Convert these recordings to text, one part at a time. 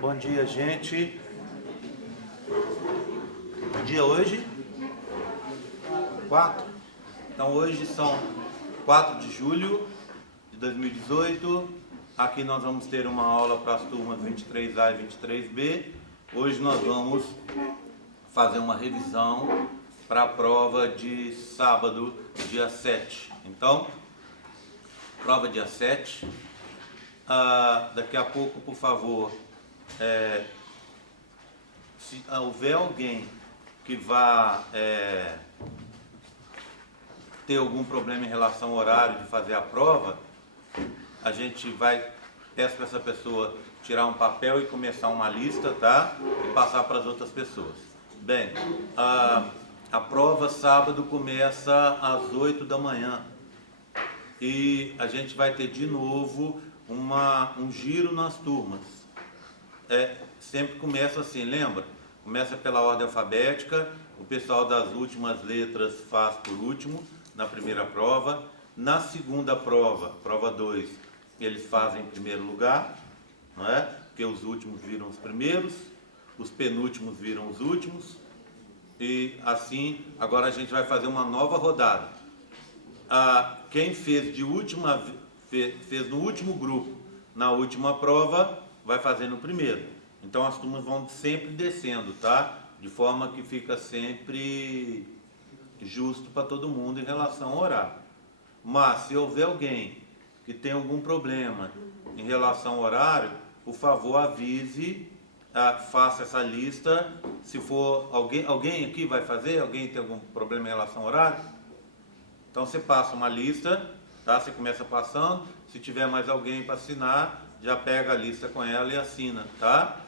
Bom dia, gente. Que dia hoje? 4. Então hoje são 4 de julho de 2018. Aqui nós vamos ter uma aula para as turmas 23A e 23B. Hoje nós vamos fazer uma revisão para a prova de sábado, dia 7. Então, prova dia 7. Daqui a pouco, por favor, se houver alguém que vá ter algum problema em relação ao horário de fazer a prova, a gente peço para essa pessoa tirar um papel e começar uma lista, tá? E passar para as outras pessoas. Bem, a prova sábado começa às 8 da manhã e a gente vai ter de novo um giro nas turmas. Sempre começa assim, lembra? Começa pela ordem alfabética, o pessoal das últimas letras faz por último, na primeira prova. Na segunda prova, prova 2, eles fazem em primeiro lugar, não é? Porque os últimos viram os primeiros, os penúltimos viram os últimos, e assim, agora a gente vai fazer uma nova rodada. Quem fez fez no último grupo, na última prova, vai fazer no primeiro. Então as turmas vão sempre descendo, tá? De forma que fica sempre justo para todo mundo em relação ao horário. Mas se houver alguém que tem algum problema em relação ao horário, por favor avise, faça essa lista. Se for alguém aqui vai fazer, alguém tem algum problema em relação ao horário, então você passa uma lista, tá? Você começa passando, se tiver mais alguém para assinar, já pega a lista com ela e assina, tá?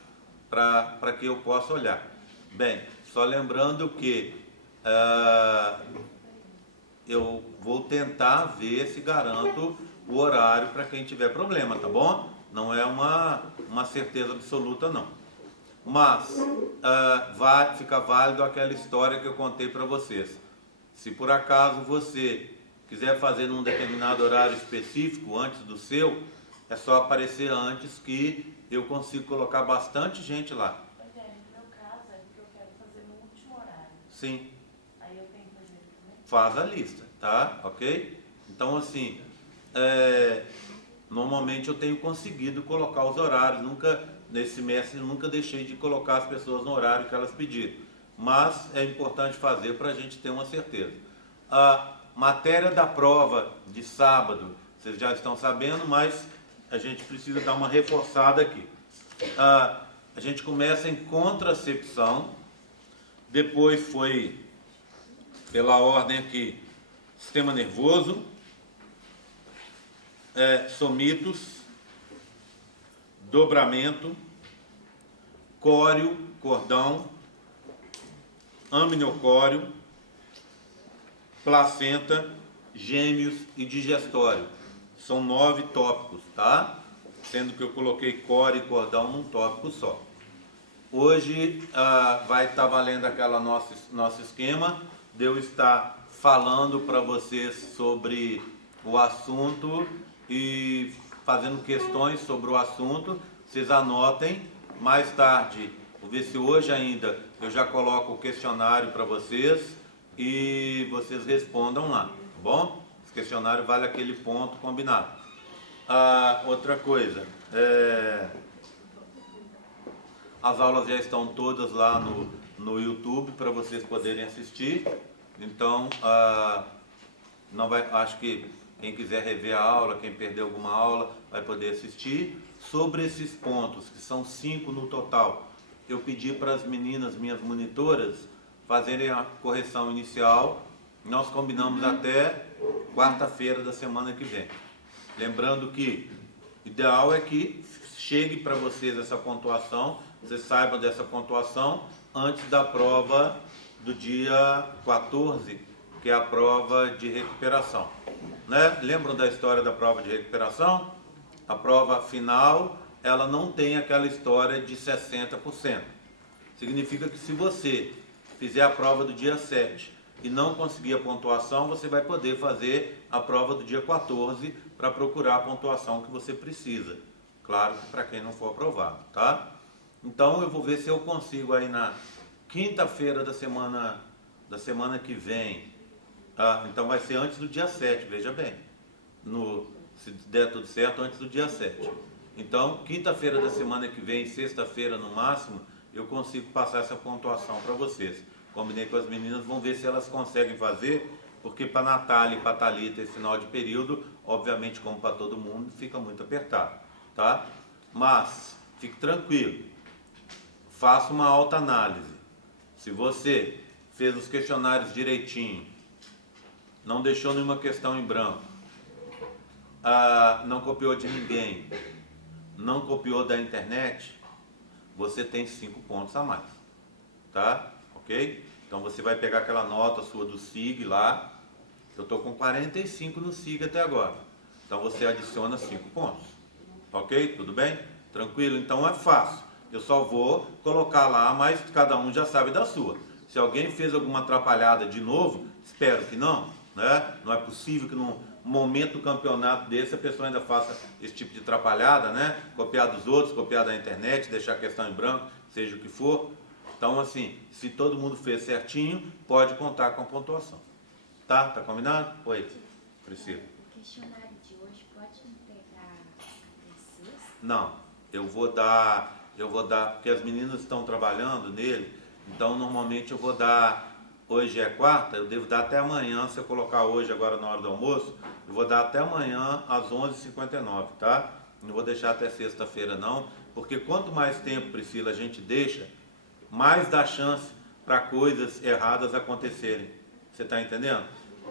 Para que eu possa olhar. Bem, só lembrando que eu vou tentar ver se garanto o horário para quem tiver problema, tá bom? Não é uma certeza absoluta, não. Mas vai ficar válido aquela história que eu contei para vocês. Se por acaso você quiser fazer num determinado horário específico antes do seu, é só aparecer antes que eu consigo colocar bastante gente lá. No meu caso é porque eu quero fazer no último horário. Sim. Aí eu tenho que fazer também? Faz a lista, tá? Ok? Então assim, normalmente eu tenho conseguido colocar os horários, nesse semestre nunca deixei de colocar as pessoas no horário que elas pediram. Mas é importante fazer para a gente ter uma certeza. A matéria da prova de sábado, vocês já estão sabendo, mas a gente precisa dar uma reforçada aqui. A gente começa em contracepção, depois foi pela ordem aqui, sistema nervoso, somitos, dobramento, córeo, cordão, amniocóreo, placenta, gêmeos e digestório. São 9 tópicos, tá? Sendo que eu coloquei córeo e cordão num tópico só. Hoje vai estar valendo aquela nosso esquema de eu estar falando para vocês sobre o assunto e fazendo questões sobre o assunto. Vocês anotem. Mais tarde, vou ver se hoje ainda eu já coloco o questionário para vocês e vocês respondam lá, tá bom? Esse questionário vale aquele ponto combinado. Outra coisa, as aulas já estão todas lá no YouTube para vocês poderem assistir. Então, acho que quem quiser rever a aula, quem perdeu alguma aula, vai poder assistir. Sobre esses pontos, que são 5 no total, eu pedi para as meninas, minhas monitoras, fazerem a correção inicial. Nós combinamos até quarta-feira da semana que vem. Lembrando que o ideal é que chegue para vocês essa pontuação, vocês saibam dessa pontuação antes da prova do dia 14, que é a prova de recuperação. Né? Lembram da história da prova de recuperação? A prova final, ela não tem aquela história de 60%. Significa que se você fizer a prova do dia 7 e não conseguir a pontuação, você vai poder fazer a prova do dia 14 para procurar a pontuação que você precisa. Claro que para quem não for aprovado, tá? Então eu vou ver se eu consigo aí na quinta-feira da semana que vem. Então vai ser antes do dia 7, veja bem. Se der tudo certo, antes do dia 7. Então, quinta-feira da semana que vem, sexta-feira no máximo, eu consigo passar essa pontuação para vocês. Combinei com as meninas, vamos ver se elas conseguem fazer, porque para a Natália e para a Thalita esse final de período, obviamente como para todo mundo, fica muito apertado, tá? Mas, fique tranquilo, faça uma autoanálise. Se você fez os questionários direitinho, não deixou nenhuma questão em branco, não copiou de ninguém, não copiou da internet, você tem 5 pontos a mais, tá? Ok? Então você vai pegar aquela nota sua do SIG lá, eu estou com 45 no SIG até agora, então você adiciona 5 pontos, ok? Tudo bem? Tranquilo? Então é fácil, eu só vou colocar lá, mas cada um já sabe da sua. Se alguém fez alguma atrapalhada de novo, espero que não, né? Não é possível que num momento do campeonato desse a pessoa ainda faça esse tipo de atrapalhada, né? Copiar dos outros, copiar da internet, deixar a questão em branco, seja o que for. Então, assim, se todo mundo fez certinho, pode contar com a pontuação. Tá? Tá combinado? Oi, Priscila. O questionário de hoje pode entregar até sexta? Não, eu vou dar, porque as meninas estão trabalhando nele, então normalmente eu vou dar. Hoje é quarta, eu devo dar até amanhã, se eu colocar hoje agora na hora do almoço, eu vou dar até amanhã às 11h59, tá? Não vou deixar até sexta-feira não, porque quanto mais tempo, Priscila, a gente deixa, mais dá chance para coisas erradas acontecerem. Você está entendendo?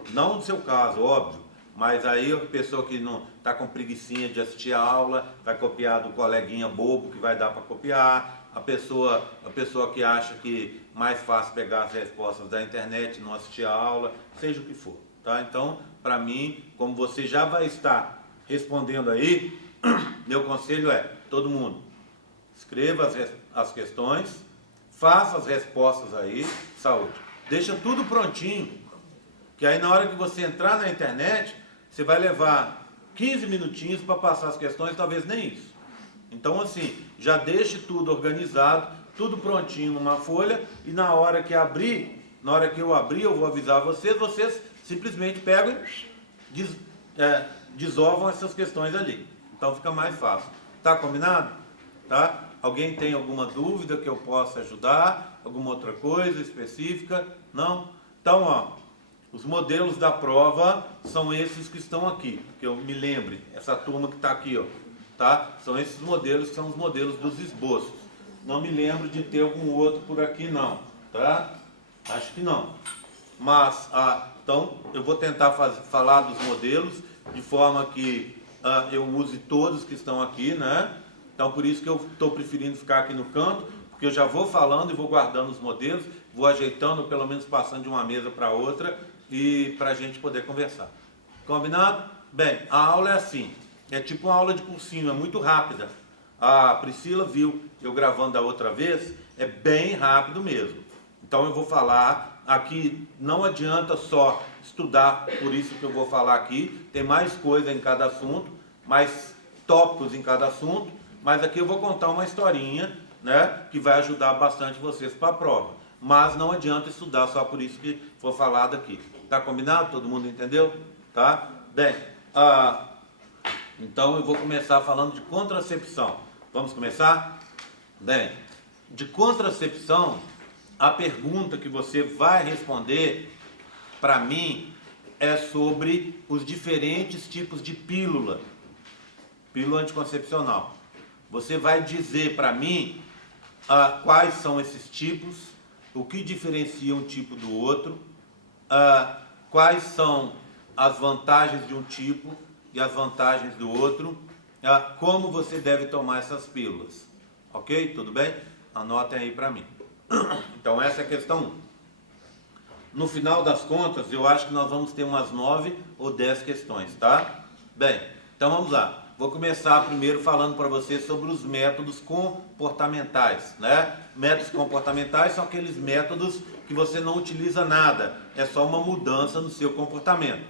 Não no seu caso, óbvio, mas aí a pessoa que não está com preguicinha de assistir a aula, vai copiar do coleguinha bobo que vai dar para copiar, a pessoa que acha que mais fácil pegar as respostas da internet, não assistir a aula, seja o que for, tá? Então, para mim, como você já vai estar respondendo aí, meu conselho é, todo mundo, escreva as questões, faça as respostas aí, saúde, deixa tudo prontinho, que aí na hora que você entrar na internet, você vai levar 15 minutinhos para passar as questões, talvez nem isso. Então, assim, já deixe tudo organizado, tudo prontinho numa folha, e na hora que eu abrir, eu vou avisar vocês simplesmente pegam e desovam essas questões ali. Então fica mais fácil. Tá combinado? Tá? Alguém tem alguma dúvida que eu possa ajudar? Alguma outra coisa específica? Não? Então, ó, os modelos da prova são esses que estão aqui, que eu me lembre, essa turma que está aqui, ó. Tá? São esses modelos que são os modelos dos esboços. Não me lembro de ter algum outro por aqui não, tá? Acho que não. Mas, então, eu vou tentar falar dos modelos de forma que eu use todos que estão aqui, né? Então, por isso que eu estou preferindo ficar aqui no canto, porque eu já vou falando e vou guardando os modelos, vou ajeitando, pelo menos passando de uma mesa para outra, e para a gente poder conversar. Combinado? Bem, a aula é assim. É tipo uma aula de cursinho, é muito rápida. A Priscila viu eu gravando da outra vez, é bem rápido mesmo. Então eu vou falar aqui, não adianta só estudar, por isso que eu vou falar aqui, tem mais coisa em cada assunto, mais tópicos em cada assunto, mas aqui eu vou contar uma historinha, né, que vai ajudar bastante vocês para a prova. Mas não adianta estudar só por isso que for falado aqui. Tá combinado? Todo mundo entendeu? Tá? Bem, então eu vou começar falando de contracepção. Vamos começar? Bem, de contracepção, a pergunta que você vai responder para mim é sobre os diferentes tipos de pílula anticoncepcional. Você vai dizer para mim quais são esses tipos, o que diferencia um tipo do outro, quais são as vantagens de um tipo e as vantagens do outro, como você deve tomar essas pílulas. Ok? Tudo bem? Anotem aí para mim. Então essa é a questão 1. No final das contas, eu acho que nós vamos ter umas 9 ou 10 questões, tá? Bem, então vamos lá. Vou começar primeiro falando para vocês sobre os métodos comportamentais, né? Métodos comportamentais são aqueles métodos que você não utiliza nada, é só uma mudança no seu comportamento,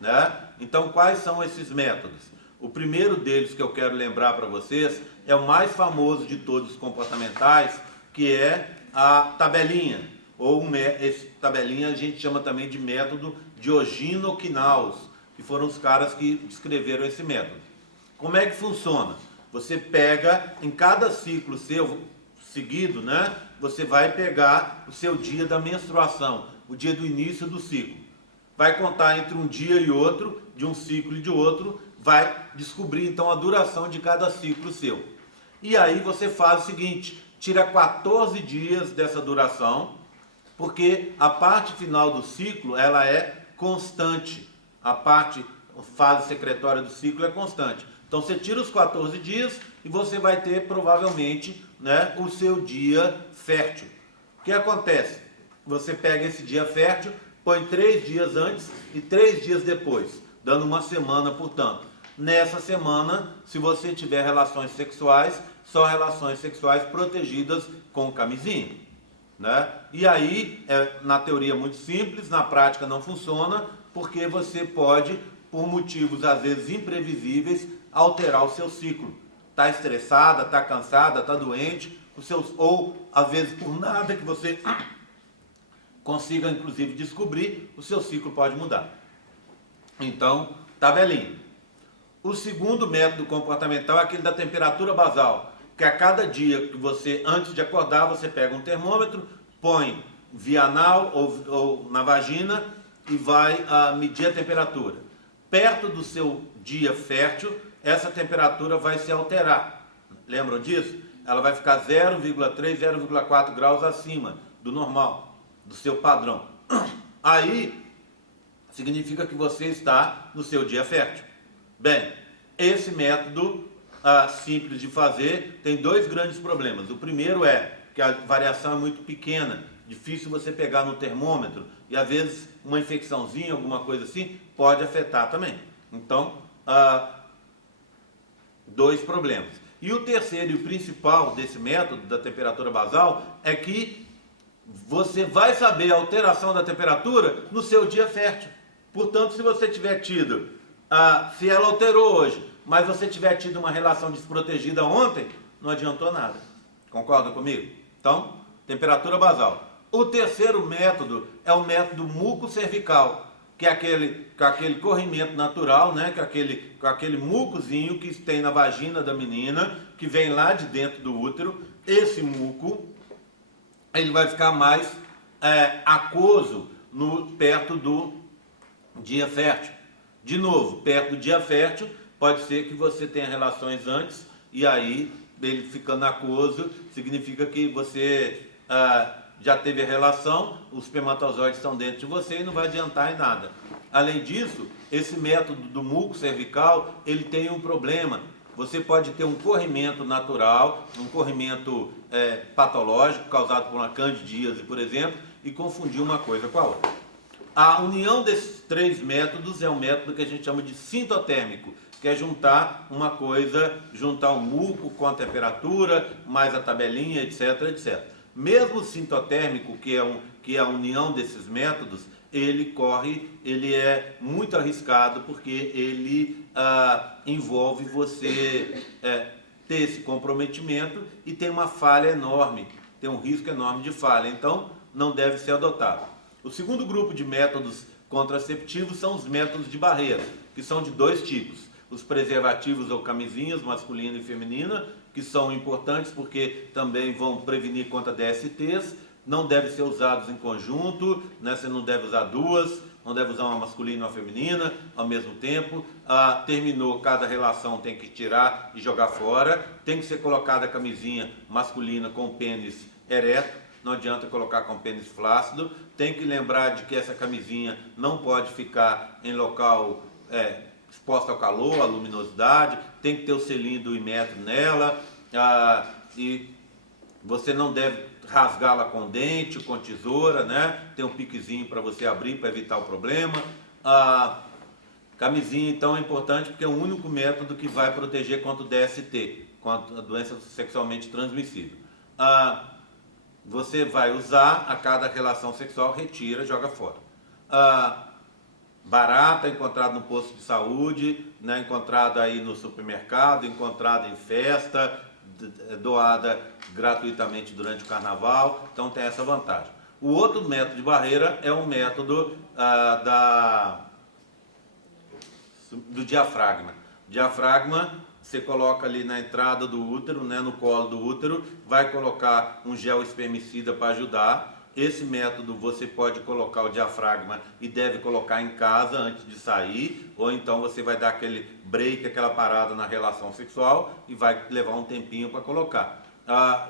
né? Então, quais são esses métodos? O primeiro deles que eu quero lembrar para vocês é o mais famoso de todos os comportamentais, que é a tabelinha. Esse tabelinha a gente chama também de método Diogino Quinaus, que foram os caras que descreveram esse método. Como é que funciona? Você pega, em cada ciclo seu seguido, né? Você vai pegar o seu dia da menstruação, o dia do início do ciclo. Vai contar entre um dia e outro, de um ciclo e de outro, vai descobrir então a duração de cada ciclo seu. E aí você faz o seguinte, tira 14 dias dessa duração, porque a parte final do ciclo, ela é constante. A fase secretória do ciclo é constante. Então você tira os 14 dias e você vai ter provavelmente, né, o seu dia fértil. O que acontece? Você pega esse dia fértil, põe 3 dias antes e 3 dias depois, dando uma semana, portanto. Nessa semana, se você tiver relações sexuais, só relações sexuais protegidas com camisinha, né? E aí, na teoria muito simples, na prática não funciona, porque você pode, por motivos às vezes imprevisíveis, alterar o seu ciclo. Está estressada, está cansada, está doente, ou às vezes por nada que você consiga inclusive descobrir, o seu ciclo pode mudar. Então, tabelinha. O segundo método comportamental é aquele da temperatura basal, que a cada dia que você, antes de acordar, você pega um termômetro, põe via anal ou na vagina e vai medir a temperatura. Perto do seu dia fértil, essa temperatura vai se alterar. Lembram disso? Ela vai ficar 0,3, 0,4 graus acima do normal, do seu padrão. Aí, significa que você está no seu dia fértil. Bem, esse método simples de fazer tem 2 grandes problemas. O primeiro é que a variação é muito pequena, difícil você pegar no termômetro e às vezes uma infecçãozinha, alguma coisa assim, pode afetar também. Então, 2 problemas. E o terceiro e o principal desse método da temperatura basal é que você vai saber a alteração da temperatura no seu dia fértil. Portanto, se você tiver tido, se ela alterou hoje, mas você tiver tido uma relação desprotegida ontem, não adiantou nada. Concordam comigo? Então, temperatura basal. O terceiro método é o método mucocervical, que é aquele corrimento natural, né? Com aquele mucozinho que tem na vagina da menina, que vem lá de dentro do útero. Esse muco, ele vai ficar mais aquoso perto do dia fértil. De novo, perto do dia fértil, pode ser que você tenha relações antes, e aí, ele ficando aquoso, significa que você já teve a relação, os espermatozoides estão dentro de você e não vai adiantar em nada. Além disso, esse método do muco cervical, ele tem um problema. Você pode ter um corrimento natural, um corrimento patológico, causado por uma candidíase, por exemplo, e confundir uma coisa com a outra. A união desses 3 métodos é um método que a gente chama de sintotérmico, que é juntar uma coisa, juntar o muco com a temperatura, mais a tabelinha, etc, etc. Mesmo o sintotérmico, que é a união desses métodos, ele é muito arriscado, porque ele envolve você ter esse comprometimento e tem uma falha enorme, tem um risco enorme de falha, então não deve ser adotado. O segundo grupo de métodos contraceptivos são os métodos de barreira, que são de 2 tipos. Os preservativos ou camisinhas, masculina e feminina, que são importantes porque também vão prevenir contra DSTs, não devem ser usados em conjunto, né? Você não deve usar 2, não deve usar uma masculina e uma feminina ao mesmo tempo. Terminou cada relação, tem que tirar e jogar fora. Tem que ser colocada a camisinha masculina com pênis ereto, não adianta colocar com pênis flácido. Tem que lembrar de que essa camisinha não pode ficar em local exposta ao calor, à luminosidade, tem que ter o selinho do Inmetro nela, e você não deve rasgá-la com dente, com tesoura, né? Tem um piquezinho para você abrir para evitar o problema. Camisinha, então, é importante porque é o único método que vai proteger contra o DST, contra a doença sexualmente transmissível. Você vai usar a cada relação sexual, retira, joga fora. Barata, encontrado no posto de saúde, né, encontrado aí no supermercado, encontrado em festa, doada gratuitamente durante o carnaval, então tem essa vantagem. O outro método de barreira é o método do diafragma. Diafragma, você coloca ali na entrada do útero, né, no colo do útero, vai colocar um gel espermicida para ajudar. Esse método você pode colocar o diafragma e deve colocar em casa antes de sair, ou então você vai dar aquele break, aquela parada na relação sexual e vai levar um tempinho para colocar.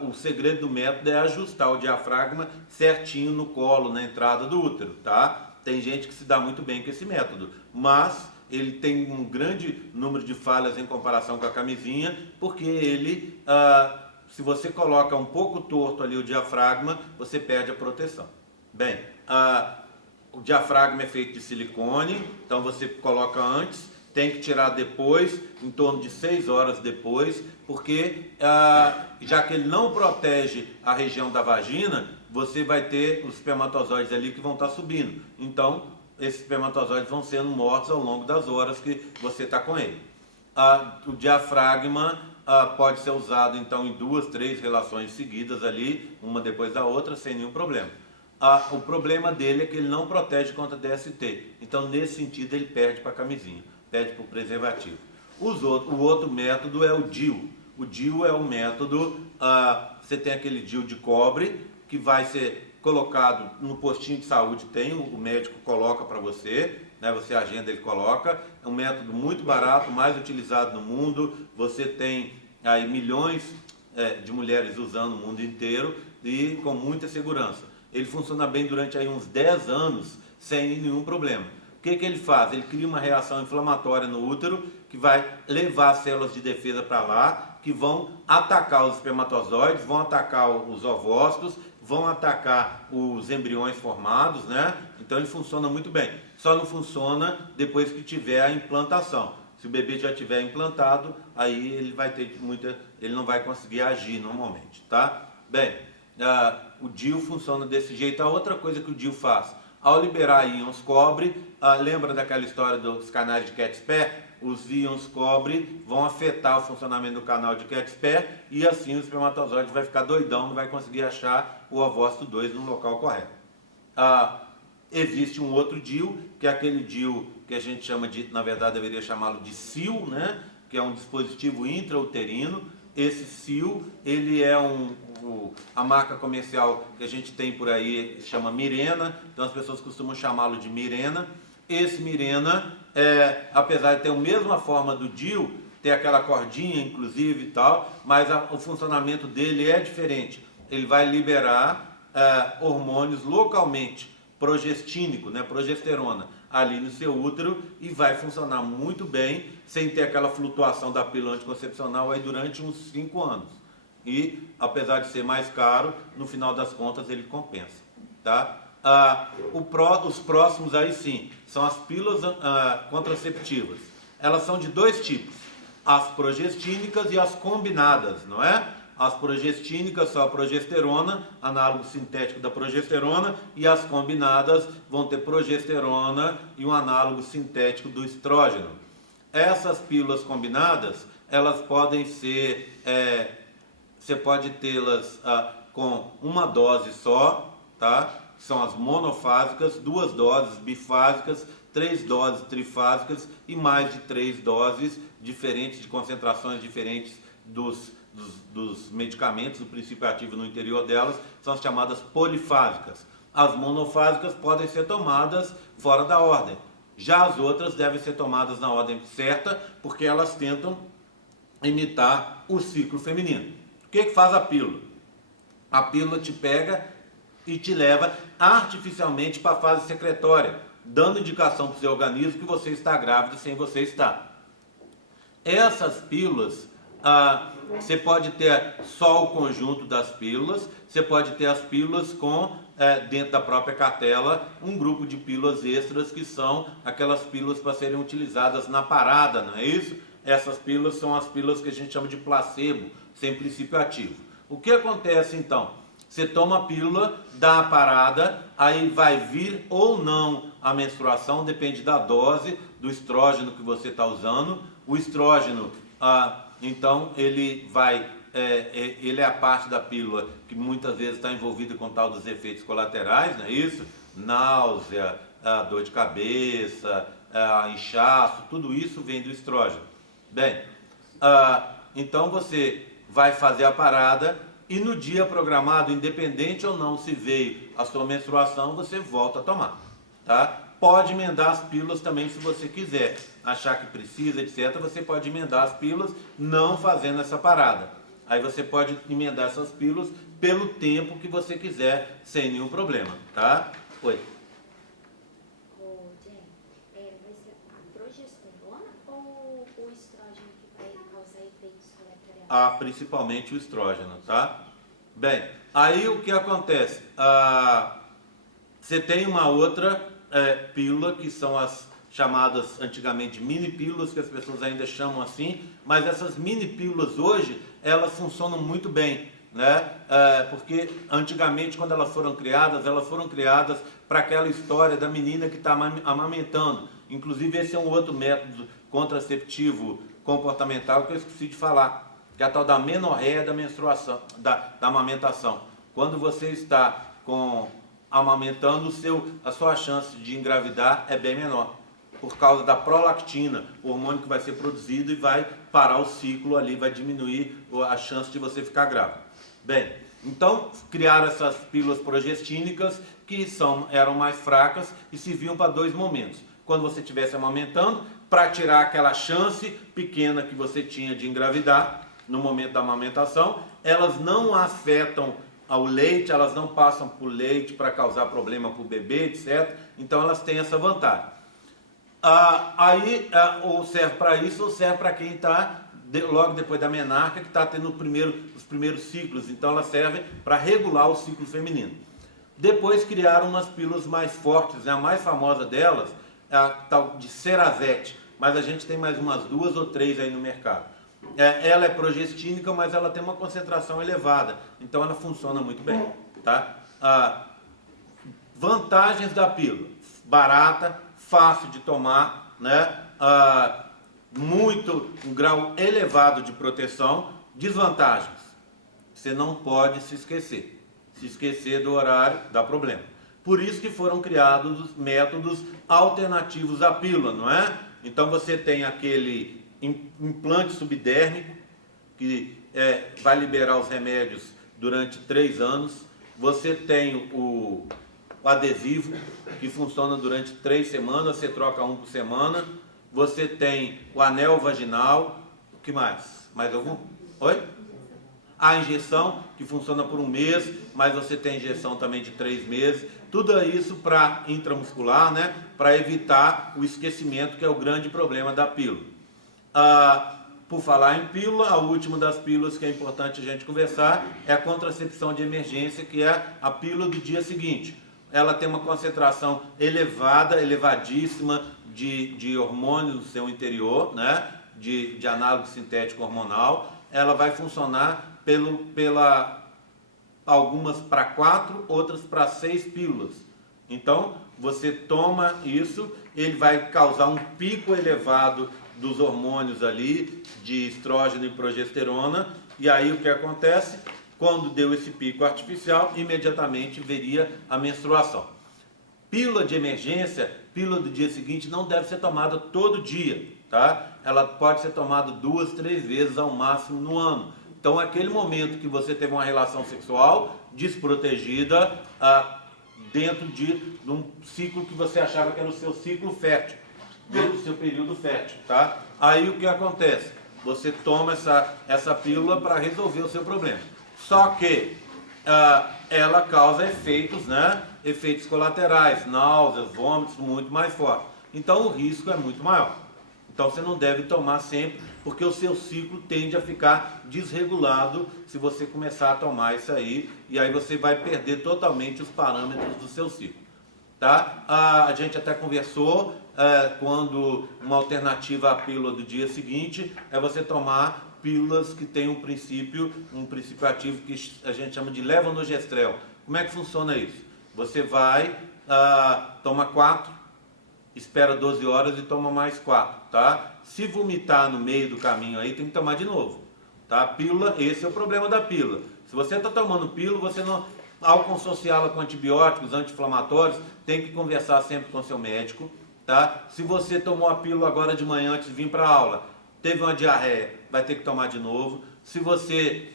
O segredo do método é ajustar o diafragma certinho no colo, na entrada do útero, tá? Tem gente que se dá muito bem com esse método, mas ele tem um grande número de falhas em comparação com a camisinha, porque ele, se você coloca um pouco torto ali o diafragma, você perde a proteção. Bem, o diafragma é feito de silicone, então você coloca antes, tem que tirar depois, em torno de 6 horas depois, porque já que ele não protege a região da vagina, você vai ter os espermatozoides ali que vão estar subindo. Então, esses espermatozoides vão sendo mortos ao longo das horas que você está com ele. O diafragma pode ser usado então em 2, 3 relações seguidas ali, uma depois da outra, sem nenhum problema. O problema dele é que ele não protege contra DST. Então, nesse sentido, ele perde para a camisinha, perde para o preservativo. O outro método é o DIU. O DIU é um método, você tem aquele DIU de cobre, que vai ser colocado no postinho de saúde, o médico coloca para você, né, você agenda, ele coloca. É um método muito barato, mais utilizado no mundo. Você tem aí milhões de mulheres usando no mundo inteiro e com muita segurança. Ele funciona bem durante aí uns 10 anos sem nenhum problema. O que ele faz? Ele cria uma reação inflamatória no útero que vai levar as células de defesa para lá, que vão atacar os espermatozoides, vão atacar os ovócitos, vão atacar os embriões formados, né? Então ele funciona muito bem. Só não funciona depois que tiver a implantação. Se o bebê já tiver implantado, aí ele vai ter ele não vai conseguir agir normalmente, tá? Bem, o DIU funciona desse jeito. A outra coisa que o DIU faz, ao liberar íons cobre, lembra daquela história dos canais de Cat-Spare? Os íons cobre vão afetar o funcionamento do canal de Cat-Spare e assim o espermatozoide vai ficar doidão, não vai conseguir achar o ovócito 2 no local correto. Existe um outro DIU, que é aquele DIU que a gente chama de, na verdade deveria chamá-lo de SIL, né? Que é um dispositivo intrauterino. Esse SIL, ele é a marca comercial que a gente tem por aí se chama Mirena, então as pessoas costumam chamá-lo de Mirena. Esse Mirena, apesar de ter a mesma forma do DIU, ter aquela cordinha inclusive e tal, mas o funcionamento dele é diferente. Ele vai liberar hormônios localmente, progestínico, né, progesterona, ali no seu útero e vai funcionar muito bem, sem ter aquela flutuação da pílula anticoncepcional aí durante uns 5 anos. E, apesar de ser mais caro, no final das contas ele compensa, tá? Os próximos aí sim, são as pílulas contraceptivas. Elas são de 2 tipos, as progestínicas e as combinadas, não é? As progestínicas são a progesterona, análogo sintético da progesterona, e as combinadas vão ter progesterona e um análogo sintético do estrógeno. Essas pílulas combinadas, elas podem ser, você pode tê-las com uma dose só, tá? São as monofásicas, 2 doses bifásicas, 3 doses trifásicas e mais de 3 doses diferentes, de concentrações diferentes dos medicamentos, do princípio ativo no interior delas, são as chamadas polifásicas. As monofásicas podem ser tomadas fora da ordem. Já as outras devem ser tomadas na ordem certa, porque elas tentam imitar o ciclo feminino. O que faz a pílula? A pílula te pega e te leva artificialmente para a fase secretória, dando indicação para o seu organismo que você está grávida sem você estar. Essas pílulas, você pode ter só o conjunto das pílulas, você pode ter as pílulas com, dentro da própria cartela, um grupo de pílulas extras que são aquelas pílulas para serem utilizadas na parada, não é isso? Essas pílulas são as pílulas que a gente chama de placebo, sem princípio ativo. O que acontece então? Você toma a pílula, dá a parada, aí vai vir ou não a menstruação, depende da dose do estrógeno que você está usando. O estrógeno, então, ele vai ele é a parte da pílula que muitas vezes está envolvida com o tal dos efeitos colaterais, não é isso? Náusea, dor de cabeça, inchaço, tudo isso vem do estrógeno. Bem, então você vai fazer a parada e no dia programado, independente ou não se veio a sua menstruação, você volta a tomar, tá? Pode emendar as pílulas também se você quiser, achar que precisa, etc. Você pode emendar as pílulas não fazendo essa parada. Aí você pode emendar essas pílulas pelo tempo que você quiser, sem nenhum problema, tá? Oi. Ô, Jen, vai ser a progesterona ou o estrógeno que vai causar efeitos colaterais? Principalmente o estrógeno, tá? Bem, aí o que acontece? Você tem uma outra pílula, que são as chamadas antigamente mini pílulas, que as pessoas ainda chamam assim, mas essas mini pílulas hoje, elas funcionam muito bem, né? Porque antigamente, quando elas foram criadas para aquela história da menina que está amamentando. Inclusive, esse é um outro método contraceptivo comportamental que eu esqueci de falar, que é a tal da menorreia da menstruação, da amamentação. Quando você está amamentando, a sua chance de engravidar é bem menor, por causa da prolactina, o hormônio que vai ser produzido e vai parar o ciclo ali, vai diminuir a chance de você ficar grávida. Bem, então criaram essas pílulas progestínicas que eram mais fracas e serviam para dois momentos. Quando você estivesse amamentando, para tirar aquela chance pequena que você tinha de engravidar no momento da amamentação, elas não afetam ao leite, elas não passam por leite para causar problema para o bebê, etc. Então elas têm essa vantagem. Ou serve para isso, ou serve para quem está logo depois da menarca, que está tendo os primeiros ciclos. Então elas servem para regular o ciclo feminino. Depois criaram umas pílulas mais fortes, né? A mais famosa delas é a tal de Cerazete, mas a gente tem mais umas 2 ou 3 aí no mercado. Ela é progestínica, mas ela tem uma concentração elevada, então ela funciona muito bem, tá? Vantagens da pílula: barata, fácil de tomar, né? Um grau elevado de proteção. Desvantagens: você não pode se esquecer do horário dá problema. Por isso que foram criados os métodos alternativos à pílula, não é? Então você tem aquele implante subdérmico, que vai liberar os remédios durante 3 anos. Você tem o adesivo, que funciona durante 3 semanas, você troca um por semana. Você tem o anel vaginal. O que mais? Mais algum? Oi? A injeção, que funciona por 1 mês, mas você tem injeção também de 3 meses. Tudo isso para intramuscular, né? Para evitar o esquecimento, que é o grande problema da pílula. Por falar em pílula, a última das pílulas que é importante a gente conversar é a contracepção de emergência, que é a pílula do dia seguinte. Ela tem uma concentração elevada, elevadíssima de hormônios no seu interior, né? De análogo sintético hormonal. Ela vai funcionar algumas para 4, outras para 6 pílulas. Então, você toma isso, ele vai causar um pico elevado dos hormônios ali, de estrógeno e progesterona, e aí o que acontece? Quando deu esse pico artificial, imediatamente veria a menstruação. Pílula de emergência, pílula do dia seguinte, não deve ser tomada todo dia, tá? Ela pode ser tomada 2, 3 vezes ao máximo no ano. Então, aquele momento que você teve uma relação sexual desprotegida, dentro de um ciclo que você achava que era o seu ciclo fértil, dentro do seu período fértil, tá? Aí o que acontece? Você toma essa pílula para resolver o seu problema. Só que ela causa efeitos, né? Efeitos colaterais, náuseas, vômitos muito mais fortes. Então o risco é muito maior. Então você não deve tomar sempre, porque o seu ciclo tende a ficar desregulado se você começar a tomar isso aí, e aí você vai perder totalmente os parâmetros do seu ciclo. Tá? A gente até conversou quando uma alternativa à pílula do dia seguinte é você tomar pílulas que têm um princípio ativo que a gente chama de levonorgestrel. Como é que funciona isso? Você vai, toma 4, espera 12 horas e toma mais 4, tá? Se vomitar no meio do caminho aí, tem que tomar de novo. Tá? Pílula, esse é o problema da pílula. Se você está tomando pílula, você não, ao consociá-la com antibióticos, anti-inflamatórios, tem que conversar sempre com seu médico. Tá? Se você tomou a pílula agora de manhã antes de vir para a aula, teve uma diarreia, vai ter que tomar de novo. Se você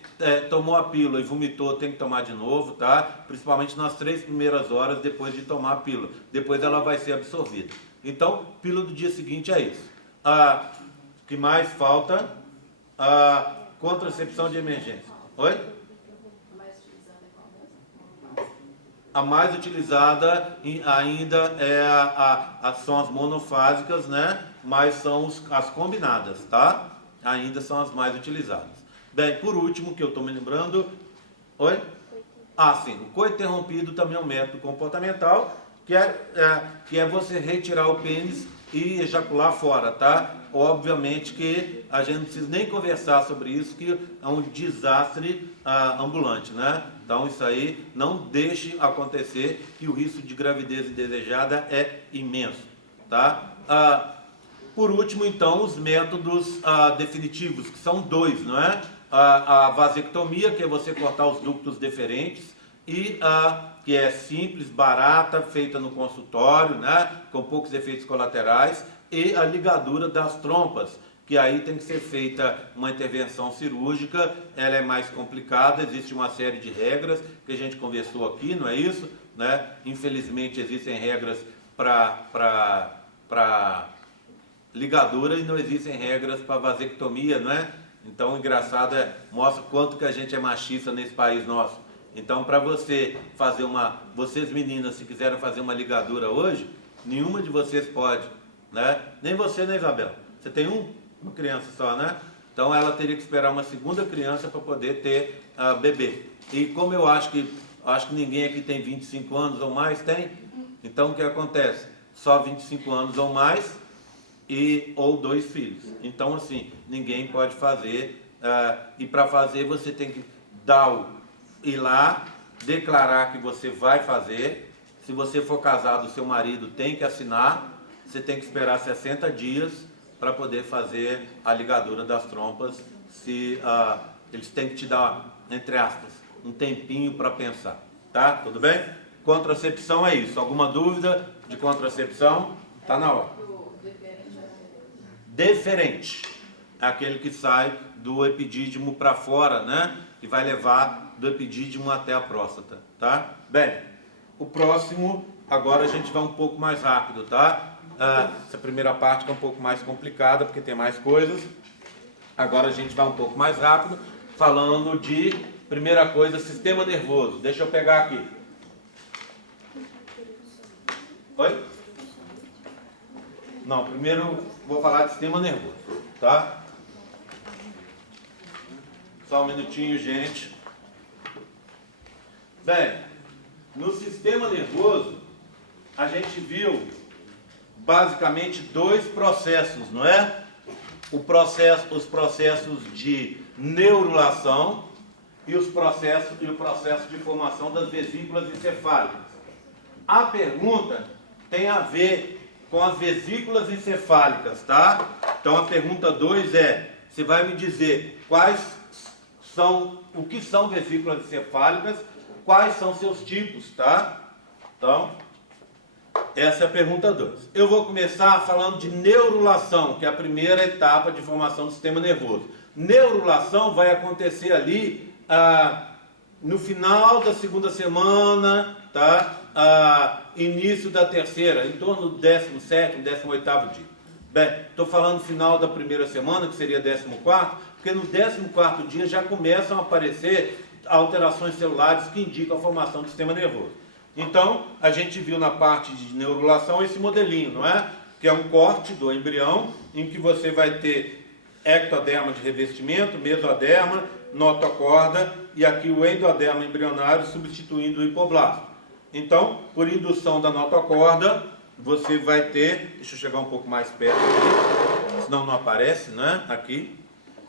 tomou a pílula e vomitou, tem que tomar de novo, tá? Principalmente nas 3 primeiras horas depois de tomar a pílula. Depois ela vai ser absorvida. Então, pílula do dia seguinte é isso. O que mais falta? Contracepção de emergência. Oi? A mais utilizada ainda são as monofásicas, né? Mas são as combinadas, tá? Ainda são as mais utilizadas. Bem, por último, que eu estou me lembrando... Oi? Sim, o coito interrompido também é um método comportamental, que é você retirar o pênis e ejacular fora, tá? Obviamente que a gente não precisa nem conversar sobre isso, que é um desastre ambulante, né? Então isso aí não deixe acontecer, que o risco de gravidez indesejada é imenso, tá? Por último, então, os métodos definitivos, que são 2, não é? A vasectomia, que é você cortar os ductos deferentes, e que é simples, barata, feita no consultório, né? Com poucos efeitos colaterais, e a ligadura das trompas, que aí tem que ser feita uma intervenção cirúrgica, ela é mais complicada, existe uma série de regras que a gente conversou aqui, não é isso? Né? Infelizmente existem regras para ligadura e não existem regras para vasectomia, não é? Então, engraçado, mostra quanto que a gente é machista nesse país nosso. Então, para você fazer vocês meninas, se quiserem fazer uma ligadura hoje, nenhuma de vocês pode, né? Nem você, nem Isabel. Você tem uma criança só, né? Então, ela teria que esperar uma segunda criança para poder ter bebê. E como eu acho que ninguém aqui tem 25 anos ou mais, tem? Então, o que acontece? Só 25 anos ou mais ou 2 filhos. Então, assim, ninguém pode fazer. E para fazer, você tem que ir lá, declarar que você vai fazer. Se você for casado, seu marido tem que assinar. Você tem que esperar 60 dias para poder fazer a ligadura das trompas. Eles têm que te dar, entre aspas, um tempinho para pensar. Tá? Tudo bem? Contracepção é isso. Alguma dúvida de contracepção? Tá na hora. Deferente. É aquele que sai do epidídimo para fora, né? Que vai levar do epidídimo até a próstata, tá? Bem, o próximo, agora a gente vai um pouco mais rápido, tá? Essa primeira parte que é um pouco mais complicada, porque tem mais coisas. Agora a gente vai um pouco mais rápido, falando de, primeira coisa, sistema nervoso. Deixa eu pegar aqui. Oi? Não, primeiro vou falar de sistema nervoso, tá? Só um minutinho, gente. Bem, no sistema nervoso, a gente viu basicamente 2 processos, não é? Os processos de neurulação e o processo de formação das vesículas encefálicas. A pergunta tem a ver com as vesículas encefálicas, tá? Então a pergunta 2 você vai me dizer o que são vesículas encefálicas, quais são seus tipos, tá? Então, essa é a pergunta 2. Eu vou começar falando de neurulação, que é a primeira etapa de formação do sistema nervoso. Neurulação vai acontecer ali no final da segunda semana, tá? Início da terceira, em torno do 17º, 18º dia. Bem, estou falando final da primeira semana, que seria 14º, porque no 14º dia já começam a aparecer alterações celulares que indicam a formação do sistema nervoso. Então, a gente viu na parte de neurulação esse modelinho, não é? Que é um corte do embrião, em que você vai ter ectoderma de revestimento, mesoderma, notocorda, e aqui o endoderma embrionário substituindo o hipoblasma. Então, por indução da notocorda, você vai ter... Deixa eu chegar um pouco mais perto aqui, senão não aparece, né? Aqui.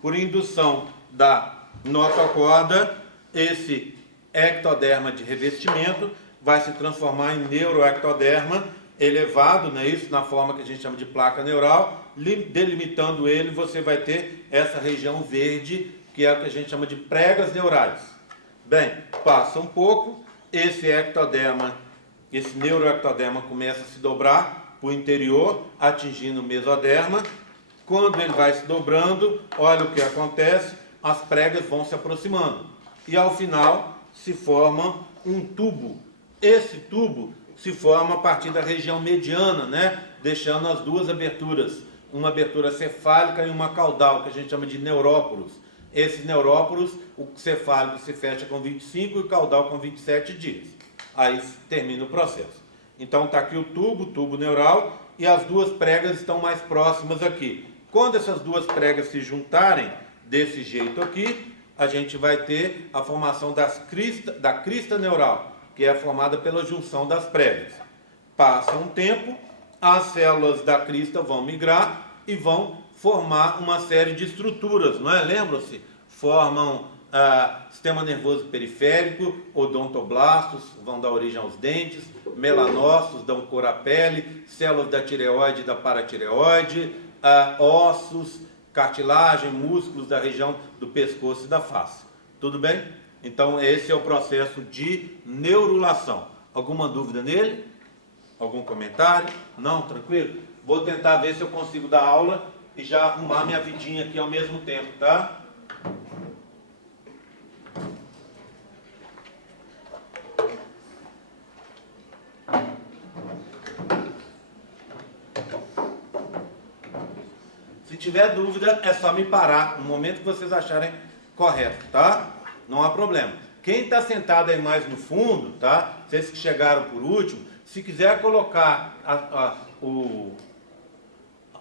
Por indução da notocorda, esse ectoderma de revestimento vai se transformar em neuroectoderma elevado, né? Isso na forma que a gente chama de placa neural. Delimitando ele, você vai ter essa região verde, que é o que a gente chama de pregas neurais. Bem, passa um pouco, esse ectoderma, esse neuroectoderma começa a se dobrar para o interior, atingindo o mesoderma. Quando ele vai se dobrando, olha o que acontece, as pregas vão se aproximando. E ao final se forma um tubo. Esse tubo se forma a partir da região mediana, né? Deixando as duas aberturas, uma abertura cefálica e uma caudal, que a gente chama de neuróporos. Esses neuróporos, o cefálico se fecha com 25 e o caudal com 27 dias. Aí termina o processo. Então está aqui o tubo neural, e as duas pregas estão mais próximas aqui. Quando essas duas pregas se juntarem desse jeito aqui, a gente vai ter a formação da crista neural, que é formada pela junção das pregas. Passa um tempo, as células da crista vão migrar e vão formar uma série de estruturas, não é? Lembram-se? Formam sistema nervoso periférico, odontoblastos, vão dar origem aos dentes, melanócitos, dão cor à pele, células da tireoide e da paratireoide, ossos, cartilagem, músculos da região do pescoço e da face. Tudo bem? Então esse é o processo de neurulação. Alguma dúvida nele? Algum comentário? Não? Tranquilo? Vou tentar ver se eu consigo dar aula e já arrumar minha vidinha aqui ao mesmo tempo, tá? Se tiver dúvida, é só me parar no momento que vocês acharem correto, tá? Não há problema. Quem está sentado aí mais no fundo, tá? Vocês que chegaram por último, se quiser colocar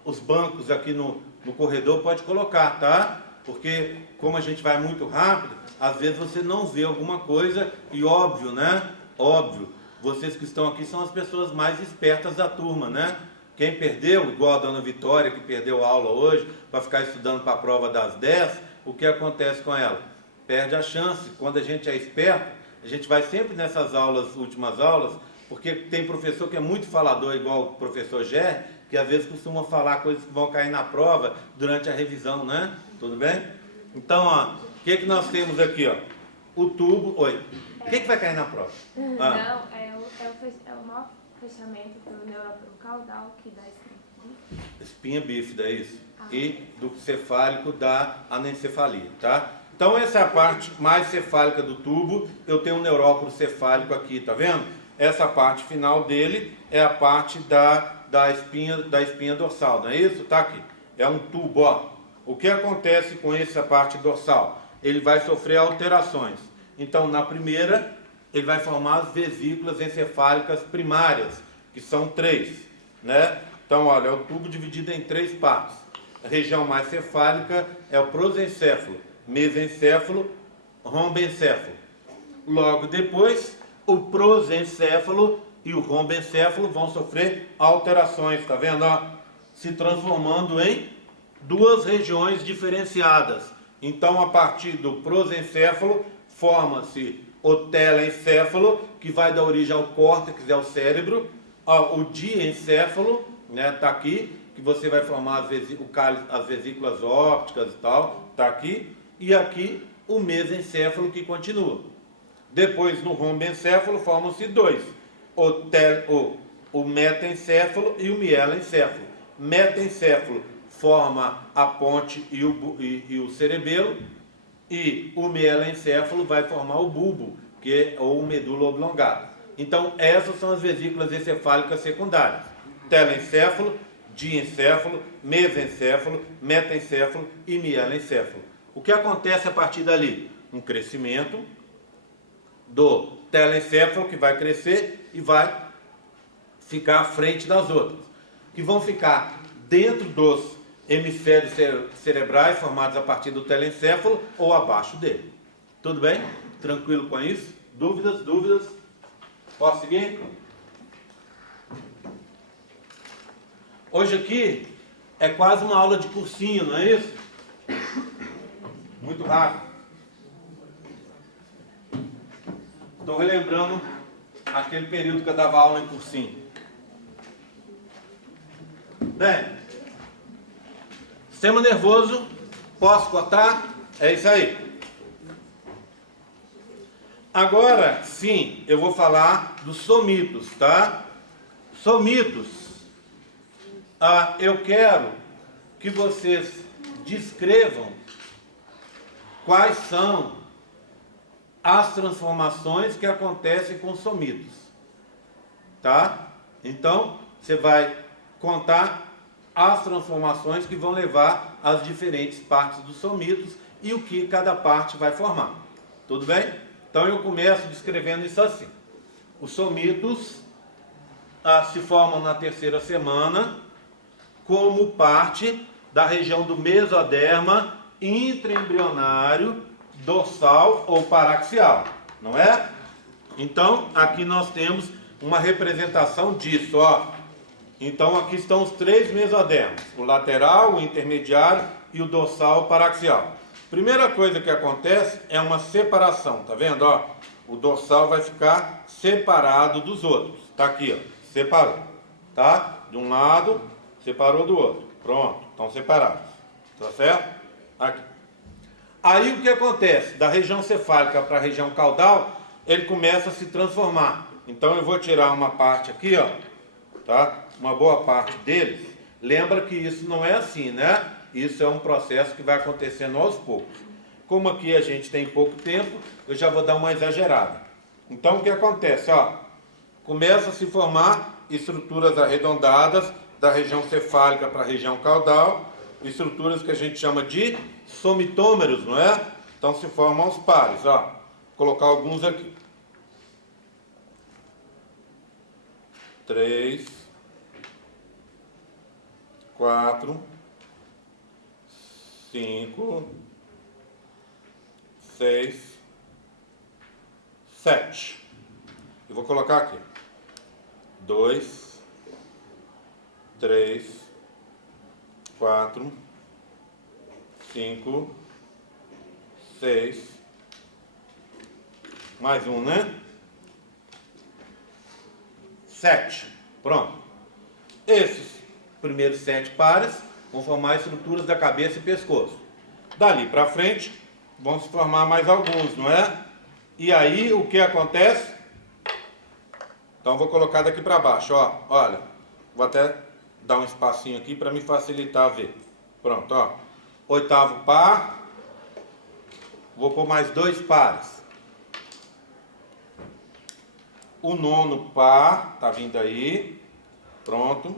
os bancos aqui no corredor, pode colocar, tá? Porque como a gente vai muito rápido, às vezes você não vê alguma coisa e óbvio, né? Óbvio, vocês que estão aqui são as pessoas mais espertas da turma, né? Quem perdeu, igual a dona Vitória, que perdeu a aula hoje, para ficar estudando para a prova das 10, o que acontece com ela? Perde a chance. Quando a gente é esperto, a gente vai sempre nessas aulas, últimas aulas, porque tem professor que é muito falador, igual o professor Gé, que às vezes costuma falar coisas que vão cair na prova durante a revisão, né? Tudo bem? Então, ó, o que nós temos aqui, ó? O tubo... Oi. O que vai cair na prova? Não, é o maior fechamento do neuróporo caudal que dá espinha bífida, é isso? E do cefálico da anencefalia, tá? Então essa é a parte mais cefálica do tubo. Eu tenho um neuróporo cefálico aqui, tá vendo? Essa parte final dele é a parte da espinha dorsal, não é isso? Tá aqui. É um tubo, ó. O que acontece com essa parte dorsal? Ele vai sofrer alterações. Então na primeira, ele vai formar as vesículas encefálicas primárias, que são 3, né? Então, olha, é o tubo dividido em 3 partes. A região mais cefálica é o prosencéfalo, mesencéfalo, rombencéfalo. Logo depois, o prosencéfalo e o rombencéfalo vão sofrer alterações, tá vendo? Ó, se transformando em 2 regiões diferenciadas. Então, a partir do prosencéfalo, forma-se o telencéfalo, que vai dar origem ao córtex e ao cérebro. Ó, o diencéfalo, né, tá aqui, que você vai formar as vesículas ópticas e tal, tá aqui. E aqui o mesencéfalo, que continua. Depois, no rombencéfalo, formam-se 2. O metencéfalo e o mielencéfalo. Metencéfalo forma a ponte e o cerebelo, e o mielencéfalo vai formar o bulbo, ou o medula oblongada. Então, essas são as vesículas encefálicas secundárias. Telencéfalo, diencéfalo, mesencéfalo, metencéfalo e mielencéfalo. O que acontece a partir dali? Um crescimento do telencéfalo, que vai crescer e vai ficar à frente das outras, que vão ficar dentro dos hemisférios cerebrais formados a partir do telencéfalo ou abaixo dele. Tudo bem? Tranquilo com isso? Dúvidas? Dúvidas? Posso seguir? Hoje aqui é quase uma aula de cursinho, não é isso? Muito rápido. Estou relembrando aquele período que eu dava aula em cursinho. Bem, sistema nervoso, posso cortar? É isso aí. Agora, sim, eu vou falar dos somitos, tá? Somitos. Eu quero que vocês descrevam quais são as transformações que acontecem com somitos, tá? Então, você vai contar as transformações que vão levar às diferentes partes dos somitos e o que cada parte vai formar. Tudo bem? Então eu começo descrevendo isso assim. Os somitos se formam na terceira semana como parte da região do mesoderma intraembrionário, dorsal ou paraxial, não é? Então aqui nós temos uma representação disso, ó. Então aqui estão os três mesodermas, o lateral, o intermediário e o dorsal paraxial. Primeira coisa que acontece é uma separação, tá vendo? Ó, o dorsal vai ficar separado dos outros. Tá aqui, ó, separou, tá? De um lado, separou do outro. Pronto, estão separados. Tá certo? Aqui. Aí o que acontece? Da região cefálica para a região caudal, ele começa a se transformar. Então eu vou tirar uma parte aqui, ó, tá? Uma boa parte deles. Lembra que isso não é assim, né? Isso é um processo que vai acontecendo aos poucos. Como aqui a gente tem pouco tempo, eu já vou dar uma exagerada. Então o que acontece? Ó, começa a se formar estruturas arredondadas da região cefálica para a região caudal, estruturas que a gente chama de somitômeros, não é? Então se formam os pares, ó. Vou colocar alguns aqui. 3, 4, 5, 6, 7. Eu vou colocar aqui 2, 3, 4, 5, 6, mais um, né? 7. Pronto. Esses primeiros 7 pares vão formar estruturas da cabeça e pescoço. Dali para frente, vão se formar mais alguns, não é? E aí, o que acontece? Então, vou colocar daqui para baixo, ó. Olha, vou até dar um espacinho aqui para me facilitar ver. Pronto, ó. Oitavo par. Vou pôr mais 2 pares. O nono par, tá vindo aí. Pronto.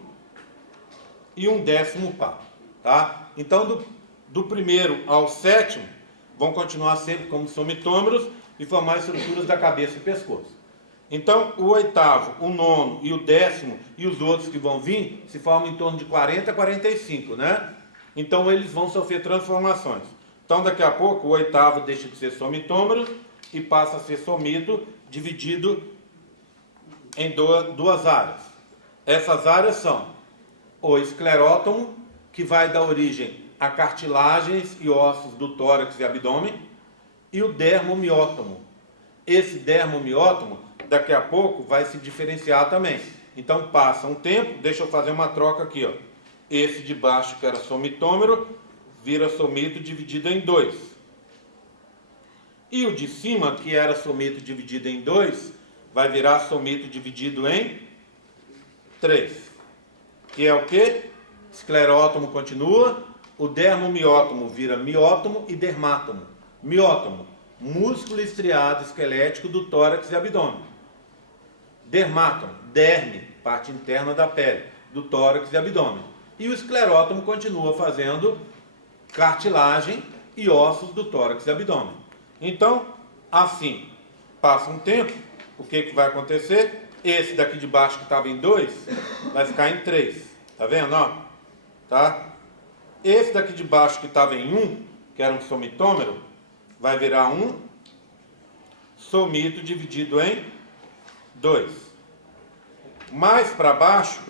E um 10º par, tá? Então, do primeiro ao 7º, vão continuar sempre como somitômeros e formar estruturas da cabeça e pescoço. Então, o 8º, o 9º e o 10º e os outros que vão vir, se formam em torno de 40 a 45, né? Então, eles vão sofrer transformações. Então, daqui a pouco, o 8º deixa de ser somitômero e passa a ser somito, dividido em duas áreas. Essas áreas são o esclerótomo, que vai dar origem a cartilagens e ossos do tórax e abdômen, e o dermomiótomo. Esse dermomiótomo, daqui a pouco, vai se diferenciar também. Então, passa um tempo, deixa eu fazer uma troca aqui, ó. Esse de baixo, que era somitômero, vira somito dividido em 2. E o de cima, que era somito dividido em 2, vai virar somito dividido em 3. Que é o quê? Esclerótomo continua, o dermomiótomo vira miótomo e dermátomo. Miótomo, músculo estriado esquelético do tórax e abdômen. Dermátomo, derme, parte interna da pele, do tórax e abdômen. E o esclerótomo continua fazendo cartilagem e ossos do tórax e abdômen. Então, assim, passa um tempo, o que vai acontecer? Esse daqui de baixo que estava em 2, vai ficar em 3. Tá vendo, ó? Tá? Esse daqui de baixo que estava em 1, que era um somitômero, vai virar um somito dividido em 2. Mais para baixo,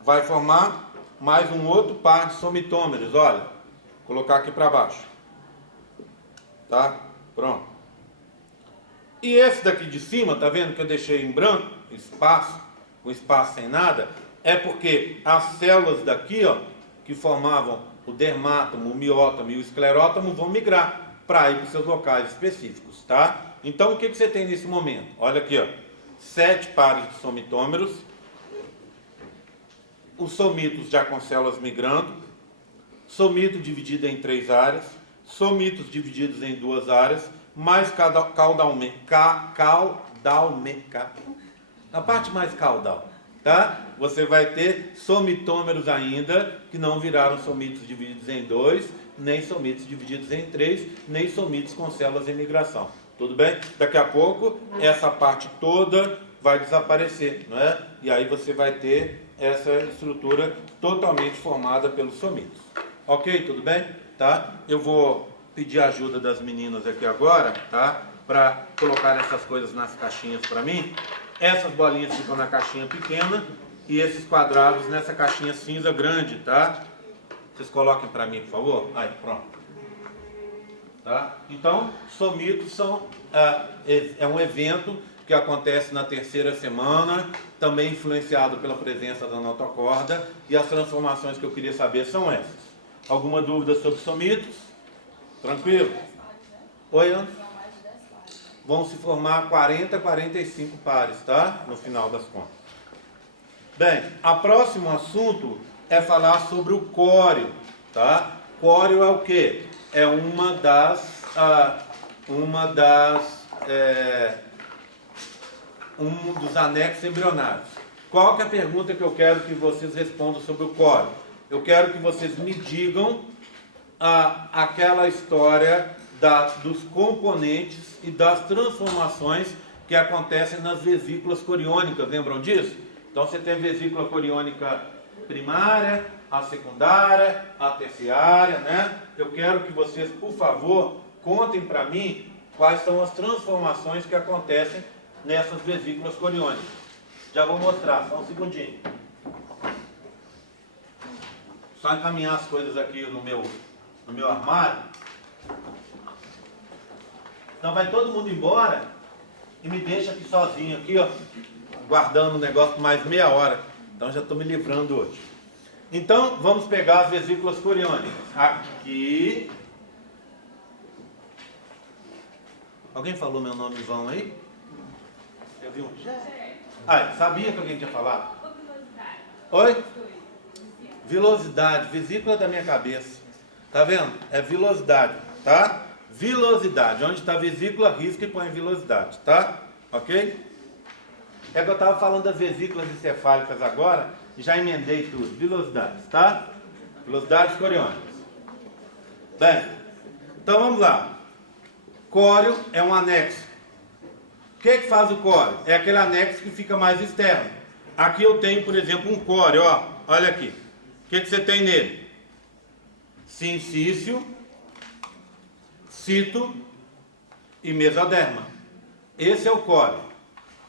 vai formar mais um outro par de somitômeros. Olha, vou colocar aqui para baixo. Tá? Pronto. E esse daqui de cima, tá vendo que eu deixei em branco, espaço, um espaço sem nada, é porque as células daqui, ó, que formavam o dermátomo, o miótomo e o esclerótomo vão migrar para ir para os seus locais específicos, tá? Então, o que você tem nesse momento? Olha aqui, ó, 7 pares de somitômeros, os somitos já com células migrando, somito dividido em 3 áreas, somitos divididos em 2 áreas, mais caudalmente, a parte mais caudal, tá? Você vai ter somitômeros ainda, que não viraram somitos divididos em 2, nem somitos divididos em 3, nem somitos com células em migração. Tudo bem? Daqui a pouco, essa parte toda vai desaparecer, não é? E aí você vai ter essa estrutura totalmente formada pelos somitos. Ok? Tudo bem? Tá? Eu vou pedir a ajuda das meninas aqui agora, tá? Para colocar essas coisas nas caixinhas para mim. Essas bolinhas ficam na caixinha pequena e esses quadrados nessa caixinha cinza grande, tá? Vocês coloquem para mim, por favor. Aí, pronto. Tá? Então, somitos são é um evento que acontece na 3ª semana, também influenciado pela presença da notocorda, e as transformações que eu queria saber são essas. Alguma dúvida sobre somitos? Tranquilo? Oi, Ana? Vão se formar 40, 45 pares, tá? No final das contas. Bem, o próximo assunto é falar sobre o córeo, tá? Córeo é o quê? É um dos anexos embrionários. Qual que é a pergunta que eu quero que vocês respondam sobre o córeo? Eu quero que vocês me digam aquela história dos componentes e das transformações que acontecem nas vesículas coriônicas. Lembram disso? Então você tem a vesícula coriônica primária, a secundária, a terciária, né? Eu quero que vocês, por favor, contem para mim quais são as transformações que acontecem nessas vesículas coriônicas. Já vou mostrar, só um segundinho. Só encaminhar as coisas aqui no meu armário. Então vai todo mundo embora e me deixa aqui sozinho, aqui, ó, guardando o negócio por mais meia hora. Então já estou me livrando hoje. Então vamos pegar as vesículas coriônicas. Aqui. Alguém falou meu nome em vão aí? Eu vi um. Sabia que alguém tinha falado? Oi? Vilosidade, vesícula da minha cabeça. Tá vendo? É vilosidade, tá? Vilosidade. Onde está a vesícula, risca e põe vilosidade, tá? Ok? É que eu estava falando das vesículas encefálicas agora e já emendei tudo. Vilosidades, tá? Velocidades coriônicas. Bem, então vamos lá. Córeo é um anexo. O que faz o córeo? É aquele anexo que fica mais externo. Aqui eu tenho, por exemplo, um córeo, ó. Olha aqui. O que você tem nele? Sincício, cito e mesoderma. Esse é o córeo.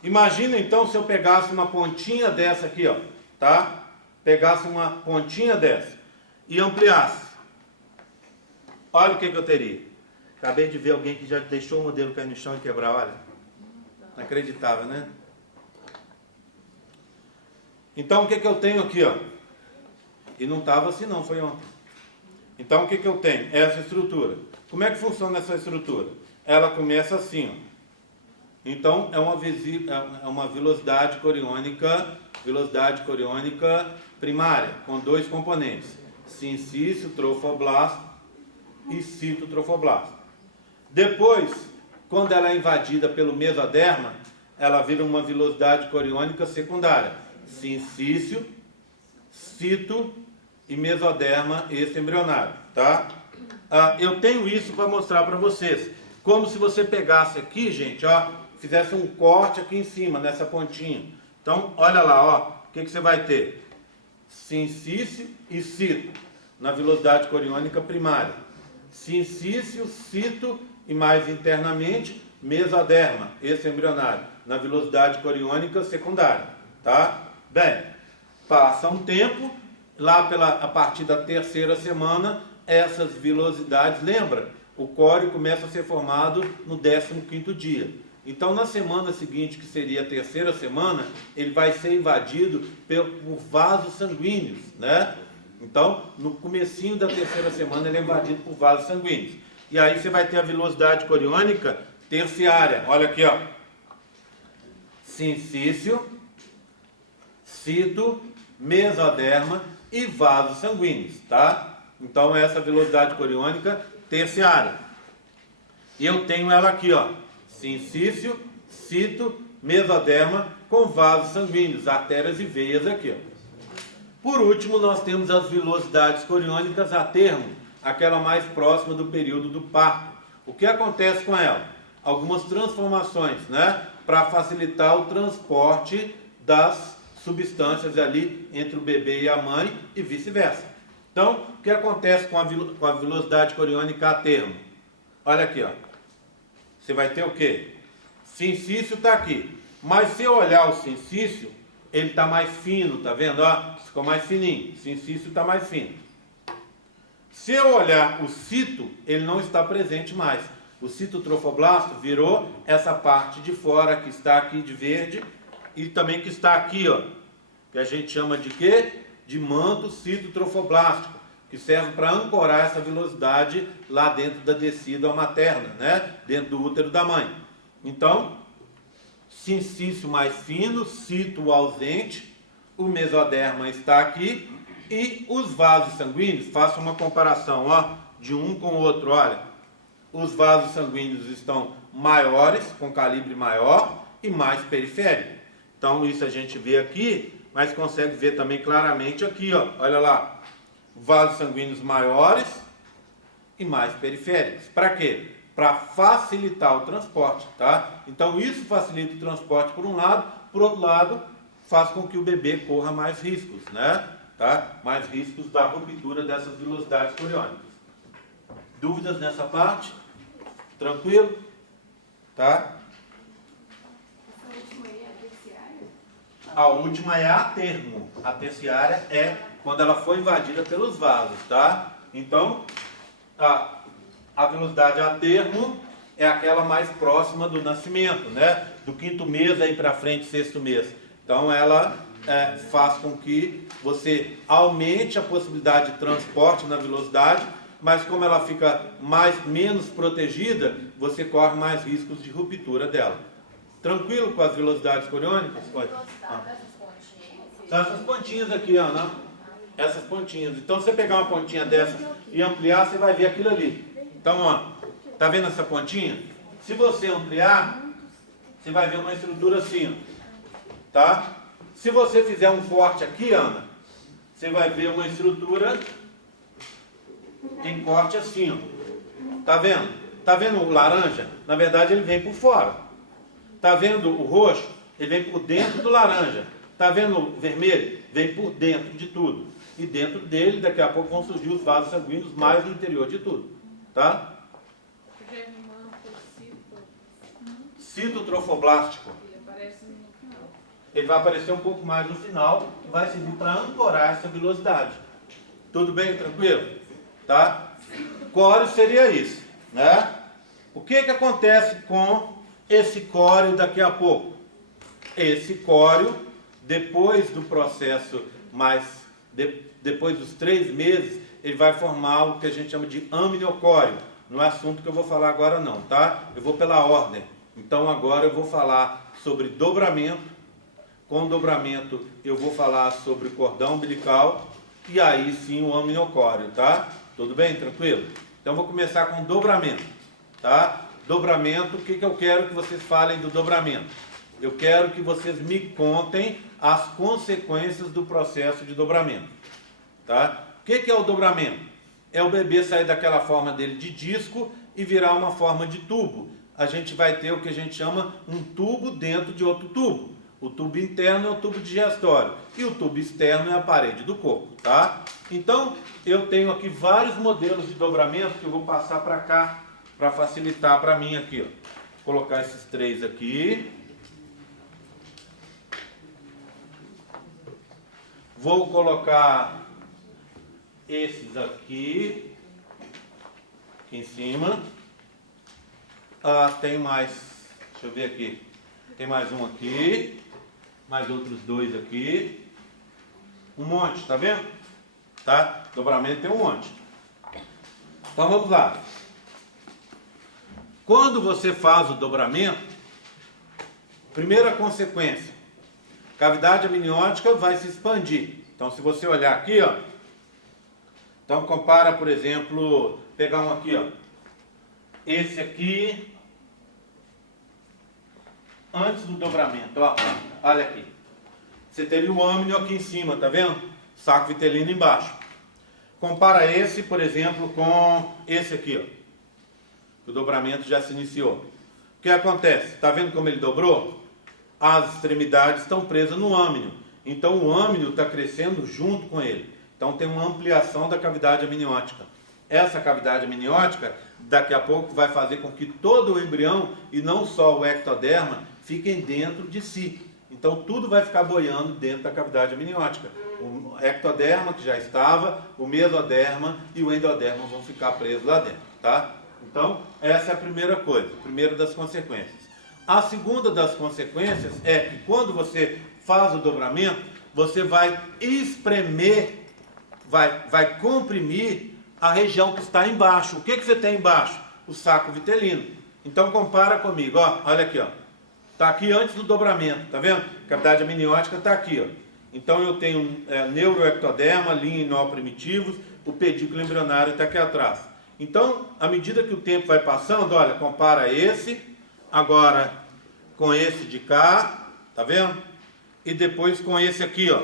Imagina então se eu pegasse uma pontinha dessa aqui, ó, tá? Pegasse uma pontinha dessa e ampliasse. Olha o que eu teria. Acabei de ver alguém que já deixou o modelo cair no chão e quebrar, olha. Inacreditável, né? Então o que eu tenho aqui, ó? E não estava assim não, foi ontem. Então o que eu tenho? Essa estrutura. Como é que funciona essa estrutura? Ela começa assim, ó. Então é uma velocidade coriônica primária, com 2 componentes, sincício, trofoblasto e citotrofoblasto. Depois, quando ela é invadida pelo mesoderma, ela vira uma velocidade coriônica secundária, sincício, cito e mesoderma extraembrionário, tá? Eu tenho isso para mostrar para vocês. Como se você pegasse aqui, gente, ó, fizesse um corte aqui em cima, nessa pontinha. Então, olha lá, ó, o que você vai ter? Sincício e cito, na velocidade coriônica primária. Sincício, cito e mais internamente, mesoderma extraembrionário, na velocidade coriônica secundária, tá? Bem, passa um tempo, lá a partir da 3ª semana, essas velocidades, lembra? O córeo começa a ser formado no 15º dia. Então, na semana seguinte, que seria a 3ª semana, ele vai ser invadido por vasos sanguíneos, né? Então, no comecinho da terceira semana, ele é invadido por vasos sanguíneos. E aí você vai ter a vilosidade coriônica terciária. Olha aqui, ó. Sincício, cito, mesoderma e vasos sanguíneos, tá? Então, essa vilosidade coriônica terciária. E eu tenho ela aqui, ó. Sincício, cito, mesoderma com vasos sanguíneos, artérias e veias aqui, ó. Por último, nós temos as vilosidades coriônicas a termo, aquela mais próxima do período do parto. O que acontece com ela? Algumas transformações, né? Para facilitar o transporte das substâncias ali entre o bebê e a mãe e vice-versa. Então, o que acontece com a velocidade coriônica a termo? Olha aqui, ó. Você vai ter o quê? Sincício está aqui. Mas se eu olhar o sincício, ele está mais fino, tá vendo? Ó, ficou mais fininho. Sincício está mais fino. Se eu olhar o cito, ele não está presente mais. O citotrofoblasto virou essa parte de fora que está aqui de verde e também que está aqui, ó, que a gente chama de quê? De manto citotrofoblástico, que serve para ancorar essa velocidade lá dentro da descida materna, né? Dentro do útero da mãe. Então, sincício mais fino, cito ausente, o mesoderma está aqui e os vasos sanguíneos, faça uma comparação, ó, de um com o outro, olha. Os vasos sanguíneos estão maiores, com calibre maior e mais periférico. Então isso a gente vê aqui, mas consegue ver também claramente aqui, ó, olha lá. Vasos sanguíneos maiores e mais periféricos. Para quê? Para facilitar o transporte, tá? Então isso facilita o transporte por um lado, por outro lado, faz com que o bebê corra mais riscos, né? Tá? Mais riscos da ruptura dessas velocidades coriônicas. Dúvidas nessa parte? Tranquilo? Tá? Essa última aí é a terciária? A última é a termo. A terciária é quando ela foi invadida pelos vasos, tá? Então, a velocidade a termo é aquela mais próxima do nascimento, né? Do 5º mês aí para frente, 6º mês. Então, ela faz com que você aumente a possibilidade de transporte na velocidade, mas como ela fica menos protegida, você corre mais riscos de ruptura dela. Tranquilo com as velocidades coriônicas? São essas pontinhas aqui, Ana. Essas pontinhas. Então, se você pegar uma pontinha dessa e ampliar, você vai ver aquilo ali. Então, ó, tá vendo essa pontinha? Se você ampliar, você vai ver uma estrutura assim, ó, tá? Se você fizer um corte aqui, Ana, você vai ver uma estrutura em corte assim, ó. Tá vendo? Tá vendo o laranja? Na verdade, ele vem por fora. Tá vendo o roxo? Ele vem por dentro do laranja. Tá vendo o vermelho? Vem por dentro de tudo. E dentro dele, daqui a pouco, vão surgir os vasos sanguíneos mais no interior de tudo. Tá? Citotrofoblástico. Ele vai aparecer um pouco mais no final e vai servir para ancorar essa velocidade. Tudo bem? Tranquilo? Tá? Córeo seria isso, né? O que acontece com esse córeo daqui a pouco? Esse córeo, depois do processo depois dos 3 meses, ele vai formar o que a gente chama de amniocóreo. Não é assunto que eu vou falar agora não, tá? Eu vou pela ordem. Então agora eu vou falar sobre dobramento. Com dobramento eu vou falar sobre cordão umbilical e aí sim o amniocóreo, tá? Tudo bem? Tranquilo? Então vou começar com dobramento, tá? Dobramento, o que eu quero que vocês falem do dobramento? Eu quero que vocês me contem as consequências do processo de dobramento, tá? O que é o dobramento? É o bebê sair daquela forma dele de disco e virar uma forma de tubo. A gente vai ter o que a gente chama um tubo dentro de outro tubo. O tubo interno é o tubo digestório e o tubo externo é a parede do corpo, tá? Então, eu tenho aqui vários modelos de dobramento que eu vou passar para cá, para facilitar para mim aqui, ó. Vou colocar esses 3 aqui. Vou colocar esses aqui em cima. Tem mais, deixa eu ver aqui. Tem mais um aqui. Mais outros 2 aqui. Um monte, tá vendo? tá? Dobramento tem um monte. Então vamos lá. Quando você faz o dobramento, primeira consequência, cavidade amniótica vai se expandir. Então se você olhar aqui, ó, então compara, por exemplo, pegar um aqui, ó, esse aqui, antes do dobramento, ó, olha aqui. Você teria o âmnio aqui em cima, tá vendo? Saco vitelino embaixo. Compara esse, por exemplo, com esse aqui, ó. O dobramento já se iniciou. O que acontece? Tá vendo como ele dobrou? As extremidades estão presas no âmnio. Então o âmnio está crescendo junto com ele. Então tem uma ampliação da cavidade amniótica. Essa cavidade amniótica, daqui a pouco, vai fazer com que todo o embrião, e não só o ectoderma, fiquem dentro de si. Então tudo vai ficar boiando dentro da cavidade amniótica. O ectoderma, que já estava, o mesoderma e o endoderma vão ficar presos lá dentro, tá? Então, essa é a primeira coisa, a primeira das consequências. A segunda das consequências é que quando você faz o dobramento, você vai espremer, vai comprimir a região que está embaixo. O que você tem embaixo? O saco vitelino. Então compara comigo, ó, olha aqui, ó. Está aqui antes do dobramento, tá vendo? A cavidade amniótica está aqui, ó. Então eu tenho neuroectoderma, linha e nó primitivos, o pedículo embrionário está aqui atrás. Então, à medida que o tempo vai passando, olha, compara esse, agora com esse de cá, tá vendo? E depois com esse aqui, ó.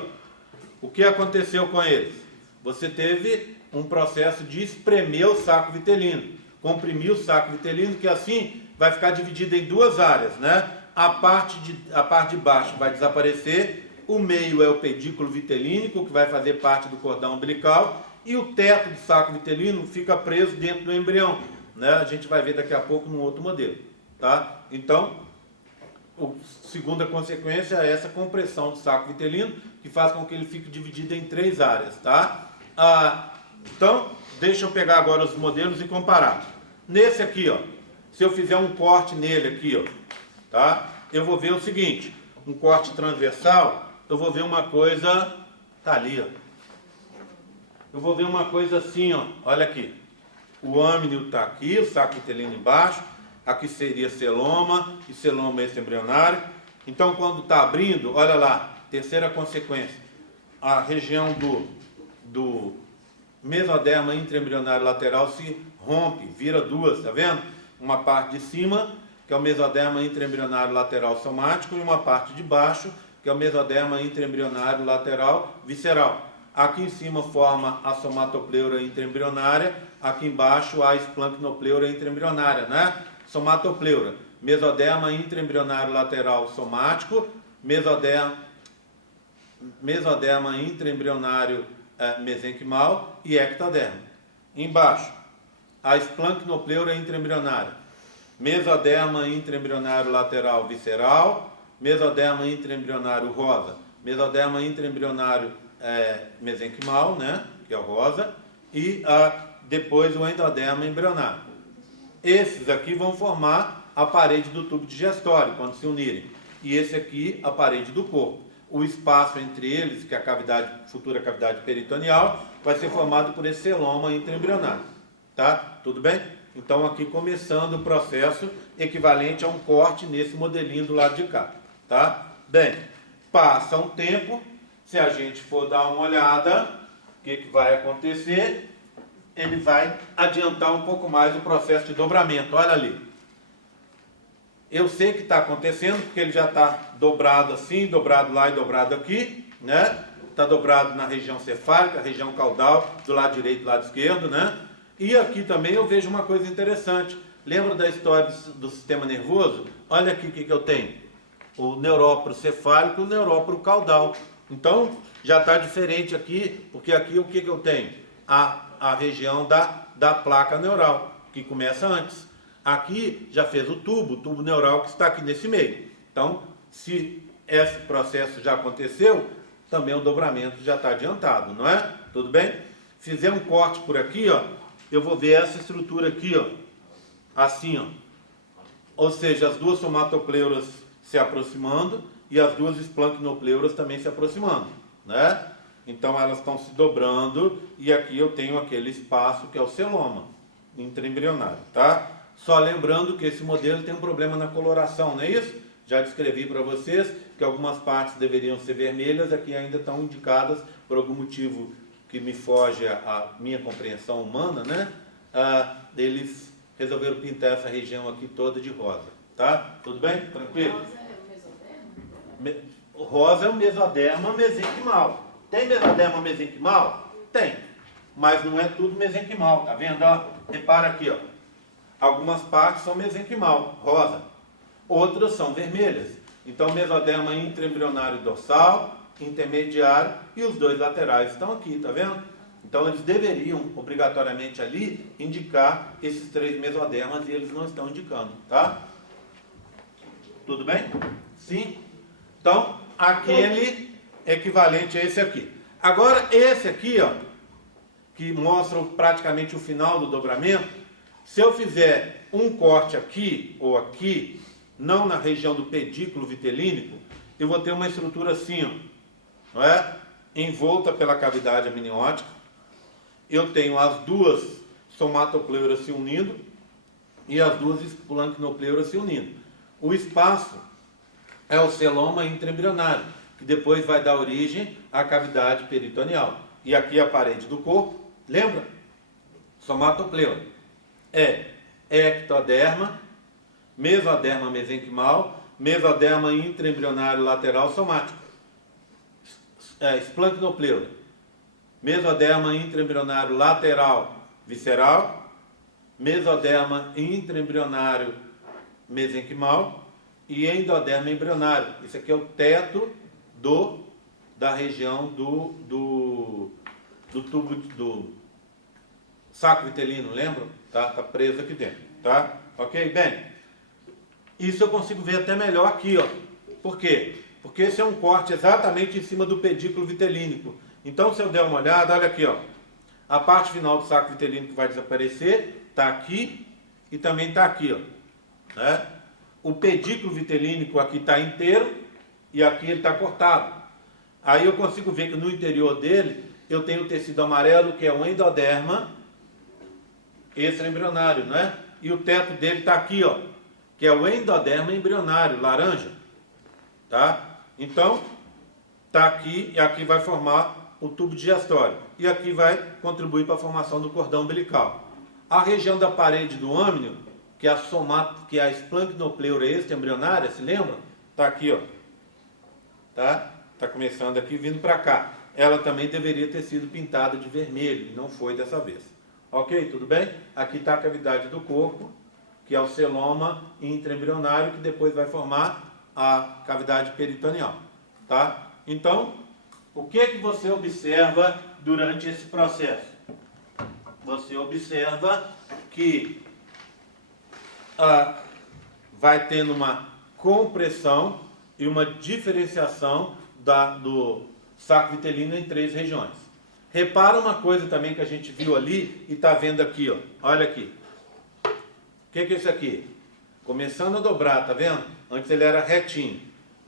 O que aconteceu com eles? Você teve um processo de espremer o saco vitelino, comprimir o saco vitelino, que assim vai ficar dividido em duas áreas, né? A parte de baixo vai desaparecer, o meio é o pedículo vitelínico, que vai fazer parte do cordão umbilical, e o teto do saco vitelino fica preso dentro do embrião, né? A gente vai ver daqui a pouco num outro modelo, tá? Então, a segunda consequência é essa compressão do saco vitelino, que faz com que ele fique dividido em três áreas, tá? Então, deixa eu pegar agora os modelos e comparar. Nesse aqui, ó, se eu fizer um corte nele aqui, ó, tá? Eu vou ver o seguinte, um corte transversal, eu vou ver uma coisa, tá ali, ó. Eu vou ver uma coisa assim, ó, olha aqui. O âmnio está aqui, o saco vitelino embaixo, aqui seria celoma, e celoma extraembrionário. Então, quando está abrindo, olha lá, terceira consequência, a região do mesoderma intraembrionário lateral se rompe, vira duas, tá vendo? Uma parte de cima, que é o mesoderma intraembrionário lateral somático, e uma parte de baixo, que é o mesoderma intraembrionário lateral visceral. Aqui em cima forma a somatopleura intraembrionária, aqui embaixo a esplancnopleura intraembrionária, né? Somatopleura, mesoderma intraembrionário lateral somático, mesoderma intraembrionário mesenquimal e ectoderma. Embaixo, a esplancnopleura intraembrionária, mesoderma intraembrionário lateral visceral, mesoderma intraembrionário rosa, mesoderma intraembrionário mesenquimal, né, que é o rosa, e depois o endoderma embrionário. Esses aqui vão formar a parede do tubo digestório, quando se unirem. E esse aqui, a parede do corpo. O espaço entre eles, que é a futura cavidade peritoneal, vai ser formado por esse celoma intraembrionário. Tá? Tudo bem? Então aqui começando o processo equivalente a um corte nesse modelinho do lado de cá. Tá? Bem, passa um tempo, se a gente for dar uma olhada, o que vai acontecer? Ele vai adiantar um pouco mais o processo de dobramento. Olha ali. Eu sei que está acontecendo, porque ele já está dobrado assim, dobrado lá e dobrado aqui, né? Está dobrado na região cefálica, região caudal, do lado direito e do lado esquerdo, né? E aqui também eu vejo uma coisa interessante. Lembra da história do sistema nervoso? Olha aqui o que eu tenho. O neuróporo cefálico e o neuróporo caudal. Então, já está diferente aqui, porque aqui o que eu tenho? A região da placa neural, que começa antes. Aqui já fez o tubo neural que está aqui nesse meio. Então, se esse processo já aconteceu, também o dobramento já está adiantado, não é? Tudo bem? Fizer um corte por aqui, ó, eu vou ver essa estrutura aqui, ó, assim, ó. Ou seja, as duas somatopleuras se aproximando e as duas esplancnopleuras também se aproximando, né? Então elas estão se dobrando e aqui eu tenho aquele espaço que é o celoma intraembrionário, tá? Só lembrando que esse modelo tem um problema na coloração, não é isso? Já descrevi para vocês que algumas partes deveriam ser vermelhas, aqui ainda estão indicadas por algum motivo que me foge a minha compreensão humana, né? Eles resolveram pintar essa região aqui toda de rosa, tá? Tudo bem? Tranquilo? Rosa é o mesoderma? O rosa é o mesoderma mesenquimal. Tem mesoderma mesenquimal? Tem. Mas não é tudo mesenquimal, tá vendo? Ó, repara aqui, ó. Algumas partes são mesenquimal, rosa. Outras são vermelhas. Então, mesoderma intraembrionário dorsal, intermediário e os dois laterais estão aqui, tá vendo? Então, eles deveriam, obrigatoriamente ali, indicar esses 3 mesodermas e eles não estão indicando, tá? Tudo bem? Sim? Então, aquele equivalente a esse aqui. Agora, esse aqui, ó, que mostra praticamente o final do dobramento, se eu fizer um corte aqui ou aqui, não na região do pedículo vitelínico, eu vou ter uma estrutura assim, ó, não é? Envolta pela cavidade amniótica. Eu tenho as duas somatopleuras se unindo e as duas esplancnopleuras se unindo. O espaço é o celoma intraembrionário, que depois vai dar origem à cavidade peritoneal. E aqui a parede do corpo, lembra? Somatopleura. É ectoderma, mesoderma mesenquimal, mesoderma intraembrionário lateral somático. Esplancnopleura. Mesoderma intraembrionário lateral visceral, mesoderma intraembrionário mesenquimal e endoderma embrionário. Isso aqui é o teto da região do tubo do saco vitelino, lembra? Tá preso aqui dentro, tá? Ok? Bem, isso eu consigo ver até melhor aqui, ó. Por quê? Porque esse é um corte exatamente em cima do pedículo vitelínico. Então, se eu der uma olhada, olha aqui, ó. A parte final do saco vitelínico vai desaparecer, está aqui e também está aqui, ó. Né? O pedículo vitelínico aqui está inteiro e aqui ele está cortado. Aí eu consigo ver que no interior dele eu tenho o tecido amarelo, que é o endoderma extraembrionário, né? E o teto dele está aqui, ó, que é o endoderma embrionário, laranja, tá? Então, tá aqui e aqui vai formar o tubo digestório. E aqui vai contribuir para a formação do cordão umbilical. A região da parede do âmnio, que é a esplancnopleura extraembrionária, se lembra? Tá aqui, ó. Tá? Tá começando aqui, vindo para cá. Ela também deveria ter sido pintada de vermelho, e não foi dessa vez. Ok? Tudo bem? Aqui está a cavidade do corpo, que é o celoma intraembrionário, que depois vai formar a cavidade peritoneal. Tá? Então, o que você observa durante esse processo? Você observa que vai tendo uma compressão e uma diferenciação do saco vitelino em 3 regiões. Repara uma coisa também que a gente viu ali e está vendo aqui, ó. Olha aqui. O que é isso aqui? Começando a dobrar, tá vendo? Antes ele era retinho.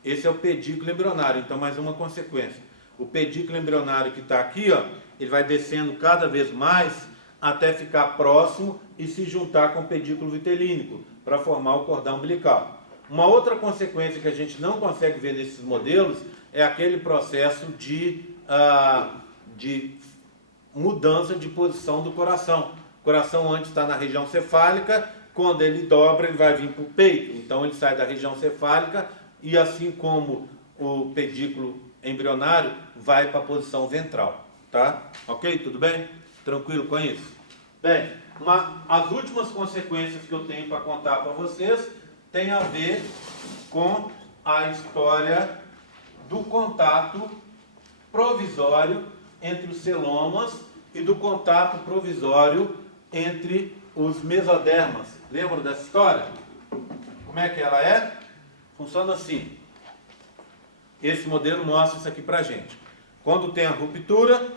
Esse é o pedículo embrionário, então mais uma consequência. O pedículo embrionário que está aqui, ó, ele vai descendo cada vez mais até ficar próximo e se juntar com o pedículo vitelínico para formar o cordão umbilical. Uma outra consequência que a gente não consegue ver nesses modelos é aquele processo de mudança de posição do coração. O coração antes está na região cefálica, quando ele dobra ele vai vir para o peito, então ele sai da região cefálica e assim como o pedículo embrionário vai para a posição ventral, tá? Ok? Tudo bem? Tranquilo com isso? Bem, as últimas consequências que eu tenho para contar para vocês tem a ver com a história do contato provisório entre os celomas e do contato provisório entre os mesodermas. Lembram dessa história? Como é que ela é? Funciona assim. Esse modelo mostra isso aqui pra gente. Quando tem a ruptura,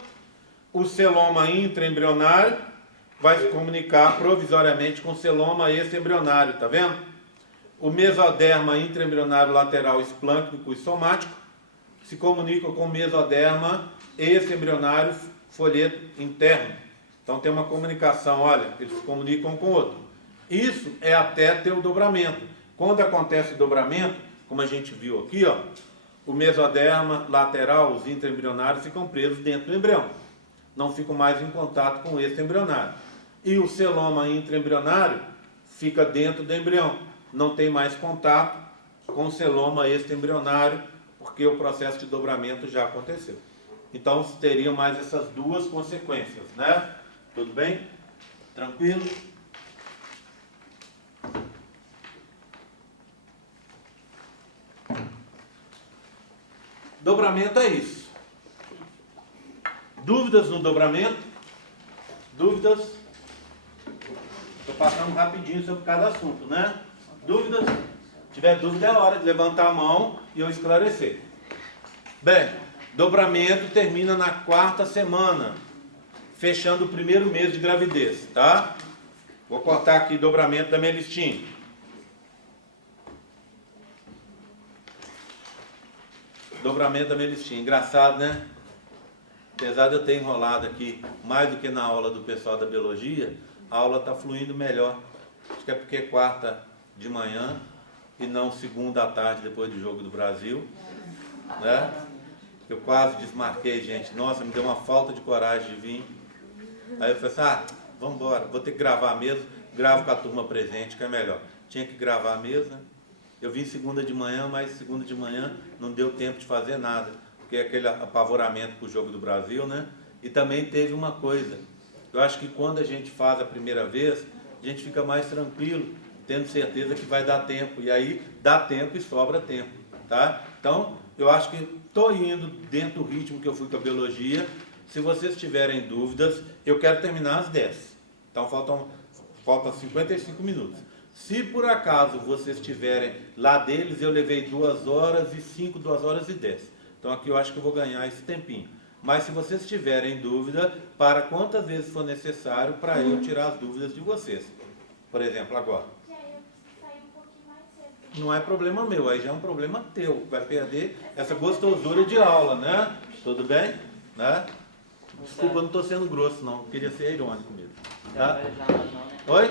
o celoma intraembrionário vai se comunicar provisoriamente com o celoma extraembrionário, tá vendo? O mesoderma intraembrionário lateral esplâncnico e somático se comunica com o mesoderma extra-embrionário, folheto interno. Então tem uma comunicação, olha, eles se comunicam com o outro. Isso é até ter o dobramento. Quando acontece o dobramento, como a gente viu aqui, ó, o mesoderma lateral, os intraembrionários ficam presos dentro do embrião. Não ficam mais em contato com o extraembrionário. E o celoma intraembrionário fica dentro do embrião. Não tem mais contato com o celoma extraembrionário, porque o processo de dobramento já aconteceu. Então, teriam mais essas duas consequências, né? Tudo bem? Tranquilo? Dobramento é isso. Dúvidas no dobramento? Dúvidas? Estou passando rapidinho sobre cada assunto, né? Dúvidas? Se tiver dúvida, é hora de levantar a mão e eu esclarecer. Bem, dobramento termina na 4ª semana, fechando o 1º mês de gravidez, tá? Vou cortar aqui dobramento da minha listinha. Dobramento da minha listinha. Engraçado, né? Apesar de eu ter enrolado aqui mais do que na aula do pessoal da biologia, a aula está fluindo melhor. Acho que é porque é 4ª de manhã e não 2ª à tarde depois do Jogo do Brasil, né? Eu quase desmarquei, gente. Nossa, me deu uma falta de coragem de vir. Aí eu falei assim, vamos embora, vou ter que gravar mesmo. Gravo com a turma presente, que é melhor. Tinha que gravar mesmo, né? Eu vim 2ª de manhã, mas 2ª de manhã não deu tempo de fazer nada, porque é aquele apavoramento com o Jogo do Brasil, né? E também teve uma coisa, eu acho que quando a gente faz a primeira vez, a gente fica mais tranquilo, tendo certeza que vai dar tempo, e aí dá tempo e sobra tempo, tá? Então, eu acho que estou indo dentro do ritmo que eu fui com a biologia. Se vocês tiverem dúvidas, eu quero terminar às 10, então faltam 55 minutos. Se por acaso vocês tiverem lá deles, eu levei 2 horas e 5, 2 horas e 10. Então aqui eu acho que eu vou ganhar esse tempinho. Mas se vocês tiverem dúvida, para quantas vezes for necessário para eu tirar as dúvidas de vocês. Por exemplo, agora. Não é problema meu, aí já é um problema teu. Vai perder essa gostosura de aula, né? Tudo bem? Né? Desculpa, eu não estou sendo grosso, não. Queria ser irônico mesmo. Tá? Oi?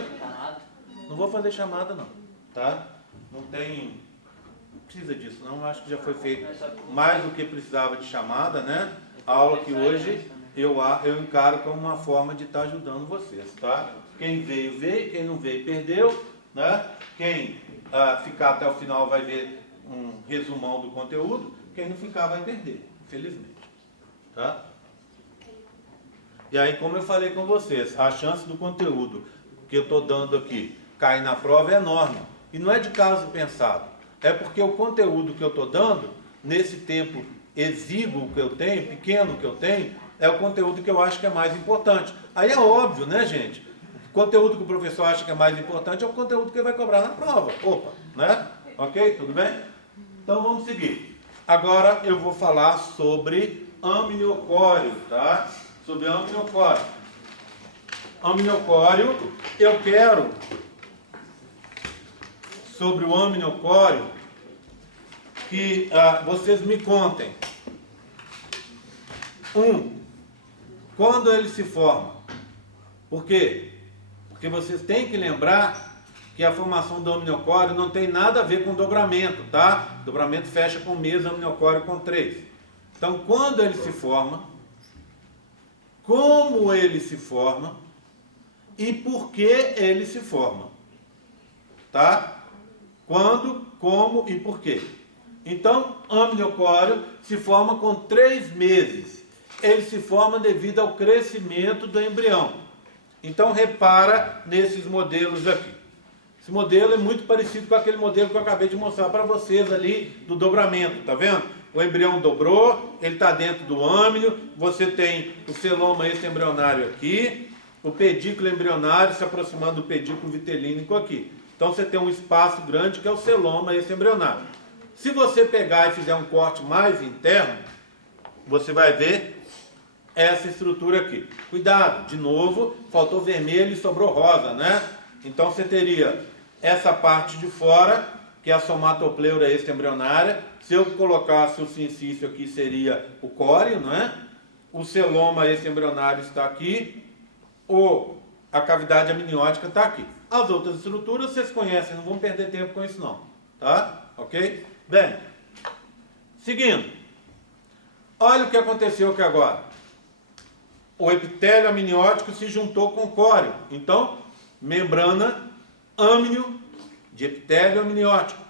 Não vou fazer chamada, não. Tá? Não precisa disso, não. Acho que já foi feito mais do que precisava de chamada, né? A aula que hoje eu encaro como uma forma de estar ajudando vocês, tá? Quem veio, veio. Quem não veio, perdeu, né? Quem ficar até o final vai ver um resumão do conteúdo. Quem não ficar vai perder, infelizmente. Tá? E aí, como eu falei com vocês, a chance do conteúdo que eu estou dando aqui cair na prova é enorme. E não é de caso pensado. É porque o conteúdo que eu estou dando, nesse tempo exíguo que eu tenho, pequeno que eu tenho, é o conteúdo que eu acho que é mais importante. Aí é óbvio, né, gente? O conteúdo que o professor acha que é mais importante é o conteúdo que ele vai cobrar na prova. Opa, né? Ok? Tudo bem? Então vamos seguir. Agora eu vou falar sobre amniocório, tá? Sobre amniocório. Amniocório, eu quero, sobre o amniocório, que vocês me contem. Quando ele se forma. Por quê? Porque vocês têm que lembrar que a formação do amniocório não tem nada a ver com dobramento, tá? Dobramento fecha com mês, amniocório com 3. Então, quando ele se forma, como ele se forma e por que ele se forma, tá? Quando, como e por quê. Então, amniocório se forma com 3 meses. Ele se forma devido ao crescimento do embrião. Então, repara nesses modelos aqui. Esse modelo é muito parecido com aquele modelo que eu acabei de mostrar para vocês ali do dobramento, tá vendo? O embrião dobrou, ele está dentro do âmnio, você tem o celoma extraembrionário aqui, o pedículo embrionário se aproximando do pedículo vitelínico aqui. Então você tem um espaço grande que é o celoma extraembrionário. Se você pegar e fizer um corte mais interno, você vai ver essa estrutura aqui. Cuidado, de novo, faltou vermelho e sobrou rosa, né? Então você teria essa parte de fora, que é a somatopleura extraembrionária. Se eu colocasse o sincício aqui, seria o córeo, não é? o celoma esse embrionário está aqui, a cavidade amniótica está aqui. As outras estruturas vocês conhecem, não vão perder tempo com isso não, tá? Ok? Bem, seguindo, olha o que aconteceu aqui agora. O epitélio amniótico se juntou com o córeo, então, membrana âmnio de epitélio amniótico,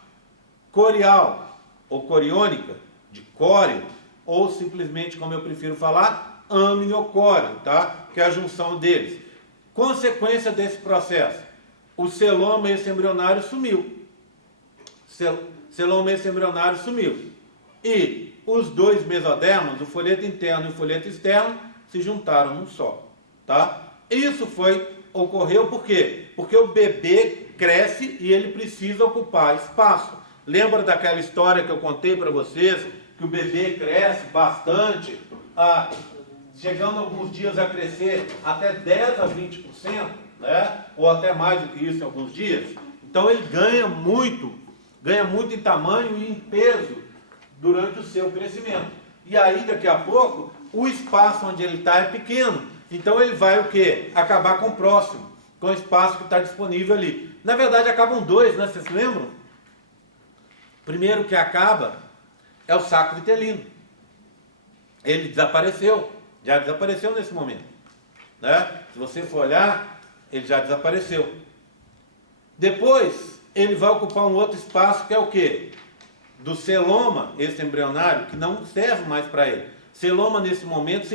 corial ou coriônica de córeo, ou simplesmente, como eu prefiro falar, amniocóreo, tá? Que é a junção deles. Consequência desse processo, o celoma esse embrionário sumiu. Celoma esse embrionário sumiu. E os dois mesodermos, o folheto interno e o folheto externo, se juntaram num só, tá? Isso ocorreu por quê? Porque o bebê cresce e ele precisa ocupar espaço. Lembra daquela história que eu contei para vocês, que o bebê cresce bastante, chegando alguns dias a crescer até 10 a 20%, né? Ou até mais do que isso em alguns dias. Então ele ganha muito em tamanho e em peso durante o seu crescimento. E aí, daqui a pouco, o espaço onde ele está é pequeno. Então ele vai o quê? Acabar com o próximo, com o espaço que está disponível ali. Na verdade, acabam dois, né? Vocês se lembram? Primeiro que acaba é o saco vitelino. Ele desapareceu, já desapareceu nesse momento, né? Se você for olhar, ele já desapareceu. Depois, ele vai ocupar um outro espaço que é o quê? Do celoma, esse embrionário, que não serve mais para ele. Celoma, nesse momento,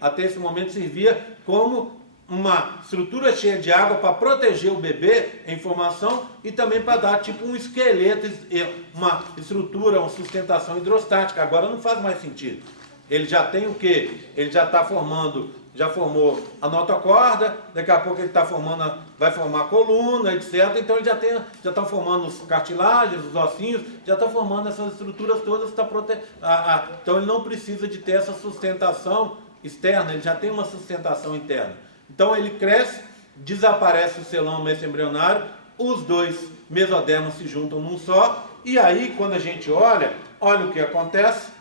até esse momento, servia como uma estrutura cheia de água para proteger o bebê em formação e também para dar tipo um esqueleto, uma estrutura, uma sustentação hidrostática. Agora não faz mais sentido. Ele já tem o quê? Ele já está já formou a notocorda, daqui a pouco ele vai formar a coluna, etc. Então ele já está formando os cartilagens, os ossinhos, já está formando essas estruturas todas. Então ele não precisa de ter essa sustentação externa, ele já tem uma sustentação interna. Então ele cresce, desaparece o celoma esse embrionário, os dois mesodermos se juntam num só, e aí quando a gente olha o que acontece.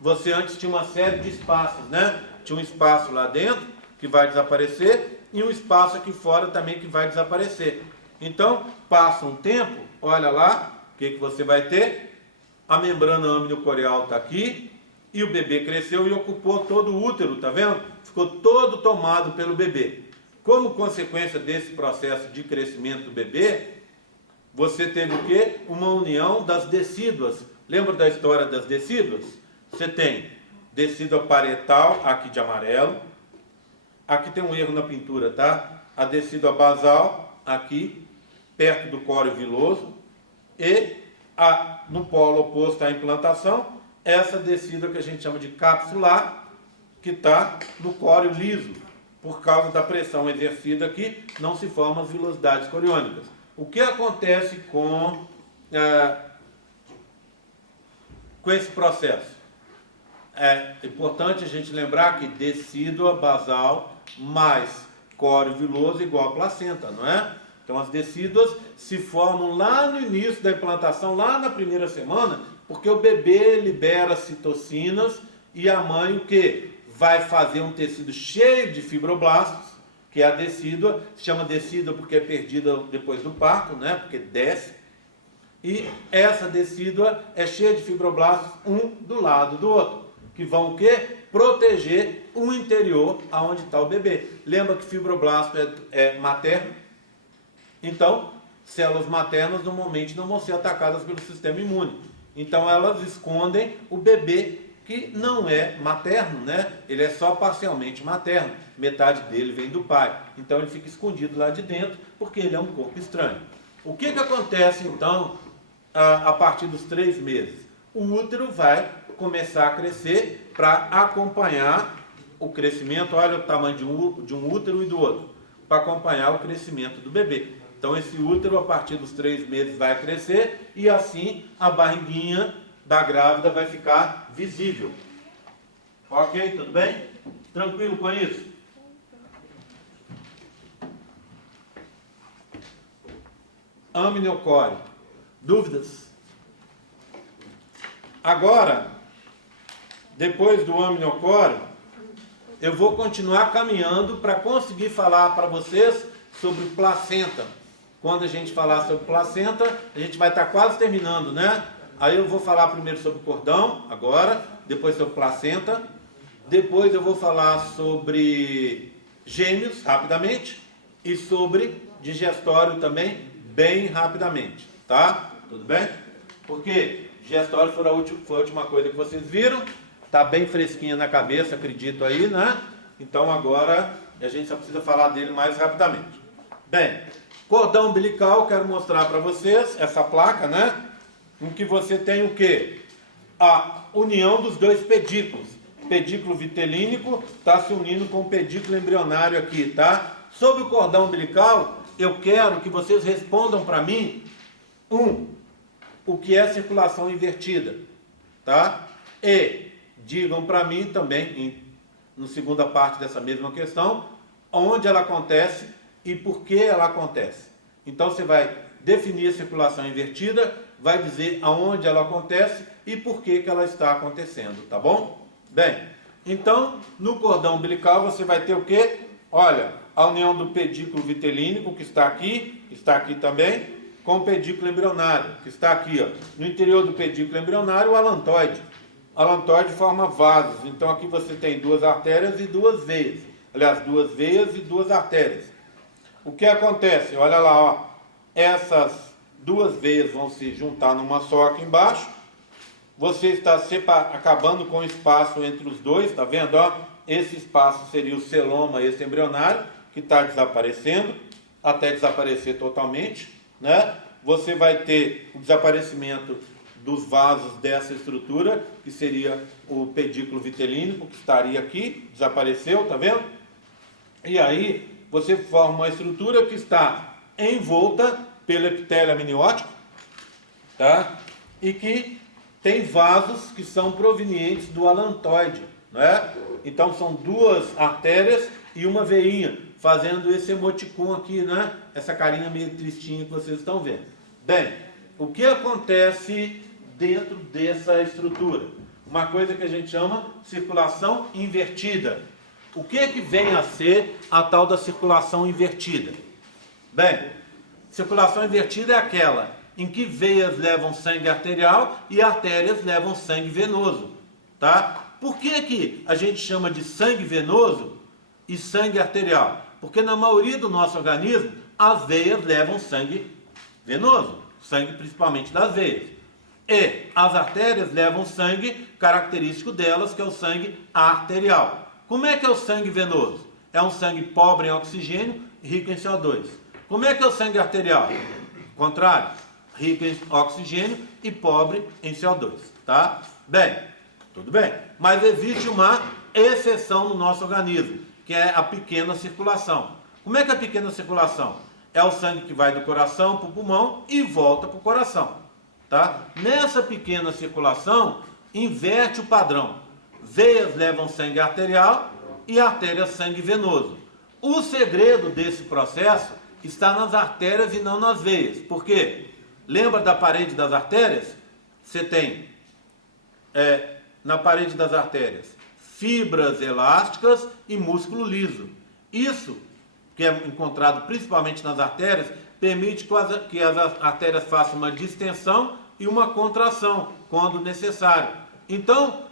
Você antes tinha uma série de espaços, né? Tinha um espaço lá dentro que vai desaparecer e um espaço aqui fora também que vai desaparecer. Então, passa um tempo, olha lá, o que você vai ter? A membrana amniocorial está aqui e o bebê cresceu e ocupou todo o útero, tá vendo? Ficou todo tomado pelo bebê. Como consequência desse processo de crescimento do bebê, você teve o quê? Uma união das decíduas. Lembra da história das decíduas? Você tem decídua parietal, aqui de amarelo. Aqui tem um erro na pintura, tá? A decídua basal, aqui, perto do córeo viloso. E no polo oposto à implantação, essa decídua que a gente chama de capsular, que está no córeo liso. Por causa da pressão exercida aqui, não se formam as vilosidades coriônicas. O que acontece com esse processo? É importante a gente lembrar que decídua basal mais córeo viloso igual a placenta, não é? Então as decíduas se formam lá no início da implantação, lá na primeira semana, porque o bebê libera citocinas e a mãe o quê? Vai fazer um tecido cheio de fibroblastos, que é a decídua, se chama decídua porque é perdida depois do parto, né? Porque desce. E essa decídua é cheia de fibroblastos, um do lado do outro, que vão o quê? Proteger o interior aonde está o bebê. Lembra que fibroblasto é materno? Então, células maternas normalmente não vão ser atacadas pelo sistema imune. Então, elas escondem o bebê que não é materno, né? Ele é só parcialmente materno. Metade dele vem do pai. Então, ele fica escondido lá de dentro porque ele é um corpo estranho. O que acontece, então, a partir dos 3 meses? O útero vai começar a crescer para acompanhar o crescimento. Olha o tamanho de um útero e do outro, para acompanhar o crescimento do bebê. Então esse útero a partir dos 3 meses vai crescer e assim a barriguinha da grávida vai ficar visível. Ok? Tudo bem? Tranquilo com isso? Amniocóreo. Dúvidas? Agora, depois do amniocóreo, eu vou continuar caminhando para conseguir falar para vocês sobre placenta. Quando a gente falar sobre placenta, a gente vai estar quase terminando, né? Aí eu vou falar primeiro sobre cordão, agora, depois sobre placenta, depois eu vou falar sobre gêmeos, rapidamente, e sobre digestório também, bem rapidamente, tá? Tudo bem? Porque digestório foi a última coisa que vocês viram, tá bem fresquinha na cabeça, acredito aí, né? Então agora a gente só precisa falar dele mais rapidamente. Bem, cordão umbilical, quero mostrar para vocês essa placa, né? Em que você tem o quê? A união dos dois pedículos. Pedículo vitelínico está se unindo com o pedículo embrionário aqui, tá? Sobre o cordão umbilical, eu quero que vocês respondam para mim, o que é circulação invertida, tá? E digam para mim também, na segunda parte dessa mesma questão, onde ela acontece e por que ela acontece. Então você vai definir a circulação invertida, vai dizer aonde ela acontece e por que ela está acontecendo, tá bom? Bem, então no cordão umbilical você vai ter o quê? Olha, a união do pedículo vitelínico, que está aqui também, com o pedículo embrionário, que está aqui, ó. No interior do pedículo embrionário, o alantoide. O alantoide forma vasos, então aqui você tem duas artérias e duas veias. Aliás, duas veias e duas artérias. O que acontece? Olha lá, ó. Essas duas veias vão se juntar numa só aqui embaixo. Você está acabando com o espaço entre os dois, tá vendo? Ó? Esse espaço seria o celoma, esse embrionário, que está desaparecendo, até desaparecer totalmente, né? Você vai ter o desaparecimento dos vasos dessa estrutura, que seria o pedículo vitelínico, que estaria aqui, desapareceu, tá vendo? E aí você forma uma estrutura que está envolta pelo epitélio amniótico, tá? E que tem vasos que são provenientes do alantoide, né? Então são duas artérias e uma veinha, fazendo esse emoticon aqui, né? Essa carinha meio tristinha que vocês estão vendo. Bem, o que acontece dentro dessa estrutura? Uma coisa que a gente chama circulação invertida. O que vem a ser a tal da circulação invertida? Bem, circulação invertida é aquela em que veias levam sangue arterial e artérias levam sangue venoso, tá? Por que a gente chama de sangue venoso e sangue arterial? Porque na maioria do nosso organismo, as veias levam sangue venoso, sangue principalmente das veias. E as artérias levam sangue característico delas, que é o sangue arterial. Como é que é o sangue venoso? É um sangue pobre em oxigênio, rico em CO2. Como é que é o sangue arterial? O contrário, rico em oxigênio e pobre em CO2, tá? Bem, tudo bem. Mas existe uma exceção no nosso organismo, que é a pequena circulação. Como é que é a pequena circulação? É o sangue que vai do coração para o pulmão e volta para o coração, tá? Nessa pequena circulação, inverte o padrão. Veias levam sangue arterial e artérias sangue venoso. O segredo desse processo está nas artérias e não nas veias. Por quê? Lembra da parede das artérias? Você tem na parede das artérias fibras elásticas e músculo liso. Isso, que é encontrado principalmente nas artérias, permite que as artérias façam uma distensão e uma contração, quando necessário. Então,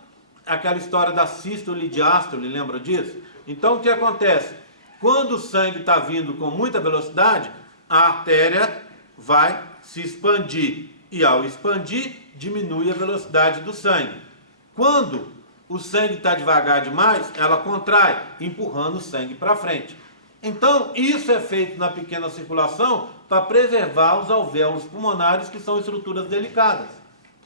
aquela história da sístole e diástole, lembra disso? Então, o que acontece? Quando o sangue está vindo com muita velocidade, a artéria vai se expandir. E ao expandir, diminui a velocidade do sangue. Quando o sangue está devagar demais, ela contrai, empurrando o sangue para frente. Então, isso é feito na pequena circulação para preservar os alvéolos pulmonares, que são estruturas delicadas,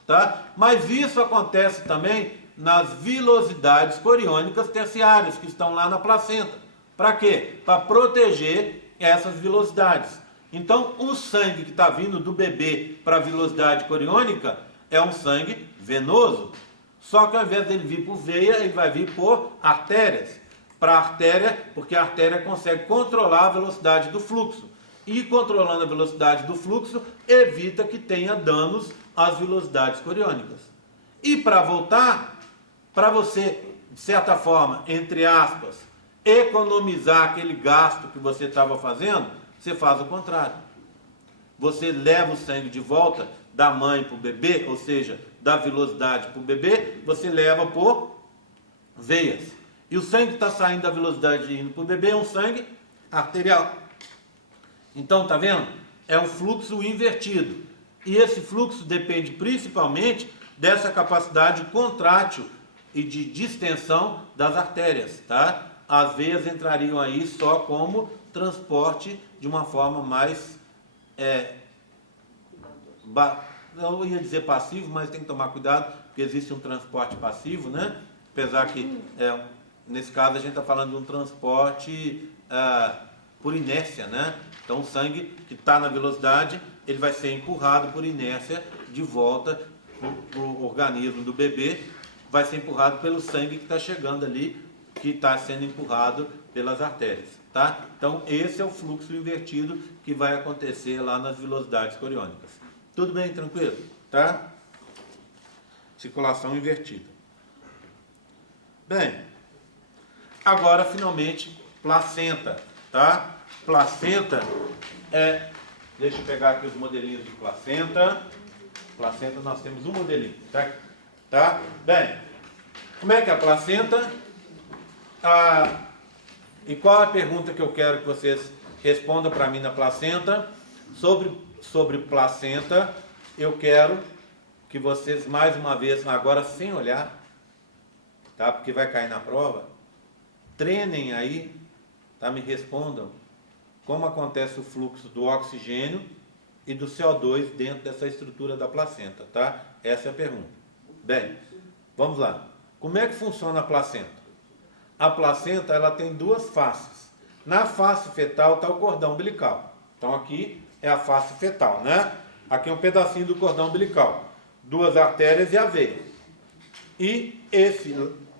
tá? Mas isso acontece também nas vilosidades coriônicas terciárias, que estão lá na placenta. Para quê? Para proteger essas vilosidades. Então, o sangue que está vindo do bebê para a vilosidade coriônica é um sangue venoso. Só que ao invés dele vir por veia, ele vai vir por artérias. Para a artéria, porque a artéria consegue controlar a velocidade do fluxo. E controlando a velocidade do fluxo, evita que tenha danos às vilosidades coriônicas. E para voltar, para você de certa forma, entre aspas, economizar aquele gasto que você estava fazendo, você faz o contrário. Você leva o sangue de volta da mãe para o bebê, ou seja, da velocidade para o bebê, você leva por veias. E o sangue que está saindo da velocidade indo para o bebê é um sangue arterial. Então, tá vendo? É um fluxo invertido. E esse fluxo depende principalmente dessa capacidade contrátil e de distensão das artérias, tá? As veias entrariam aí só como transporte de uma forma mais, não ia dizer passivo, mas tem que tomar cuidado, porque existe um transporte passivo, né? Apesar que, nesse caso, a gente está falando de um transporte por inércia, né? Então, o sangue que está na velocidade, ele vai ser empurrado por inércia de volta para o organismo do bebê, vai ser empurrado pelo sangue que está chegando ali, que está sendo empurrado pelas artérias, tá? Então, esse é o fluxo invertido que vai acontecer lá nas velocidades coriônicas. Tudo bem, tranquilo? Tá? Circulação invertida. Bem, agora, finalmente, placenta, tá? Placenta deixa eu pegar aqui os modelinhos de placenta. Placenta, nós temos um modelinho, tá? Bem, como é que é a placenta? E qual a pergunta que eu quero que vocês respondam para mim na placenta? Sobre placenta, eu quero que vocês, mais uma vez, agora sem olhar, tá? Porque vai cair na prova, treinem aí, tá? Me respondam como acontece o fluxo do oxigênio e do CO2 dentro dessa estrutura da placenta, tá? Essa é a pergunta. Bem, vamos lá. Como é que funciona a placenta? A placenta, ela tem duas faces. Na face fetal está o cordão umbilical. Então aqui é a face fetal, né? Aqui é um pedacinho do cordão umbilical. Duas artérias e a veia. E esse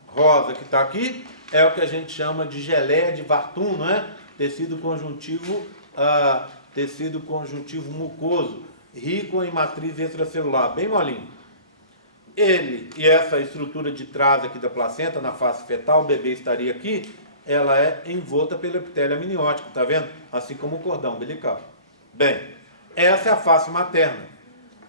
rosa que está aqui é o que a gente chama de geleia de Wartung, não é? Tecido conjuntivo mucoso, rico em matriz extracelular, bem molinho. Ele e essa estrutura de trás aqui da placenta, na face fetal, o bebê estaria aqui, ela é envolta pelo epitélio amniótico, tá vendo? Assim como o cordão umbilical. Bem, essa é a face materna.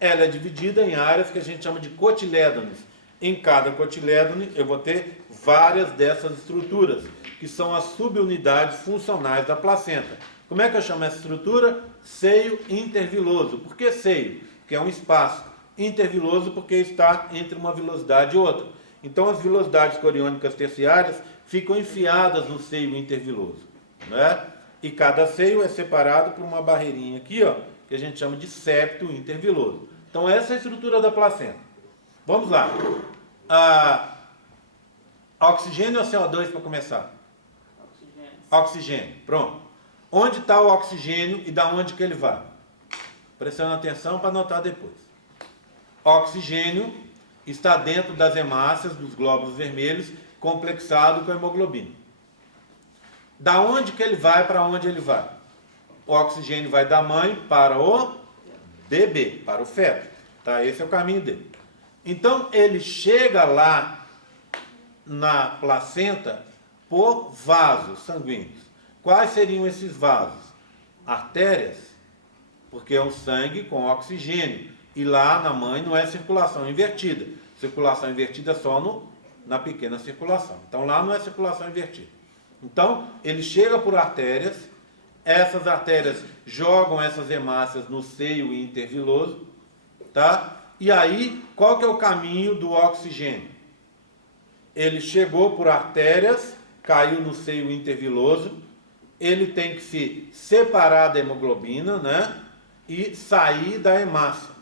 Ela é dividida em áreas que a gente chama de cotilédones. Em cada cotilédone eu vou ter várias dessas estruturas, que são as subunidades funcionais da placenta. Como é que eu chamo essa estrutura? Seio interviloso. Por que seio? Porque é um espaço. Interviloso porque está entre uma velocidade e outra. Então as velocidades coriônicas terciárias ficam enfiadas no seio interviloso, né? E cada seio é separado por uma barreirinha aqui, ó, que a gente chama de septo interviloso. Então essa é a estrutura da placenta. Vamos lá. Oxigênio ou CO2 para começar? Oxigênio. Pronto. Onde está o oxigênio e da onde que ele vai? Prestando atenção para anotar depois. Oxigênio está dentro das hemácias, dos glóbulos vermelhos, complexado com a hemoglobina. Da onde que ele vai para onde ele vai? O oxigênio vai da mãe para o bebê, para o feto. Tá? Esse é o caminho dele. Então, ele chega lá na placenta por vasos sanguíneos. Quais seriam esses vasos? Artérias, porque é um sangue com oxigênio. E lá na mãe não é circulação invertida. Circulação invertida é só na pequena circulação. Então lá não é circulação invertida. Então ele chega por artérias, essas artérias jogam essas hemácias no seio interviloso, tá? E aí, qual que é o caminho do oxigênio? Ele chegou por artérias, caiu no seio interviloso, ele tem que se separar da hemoglobina, né? E sair da hemácia.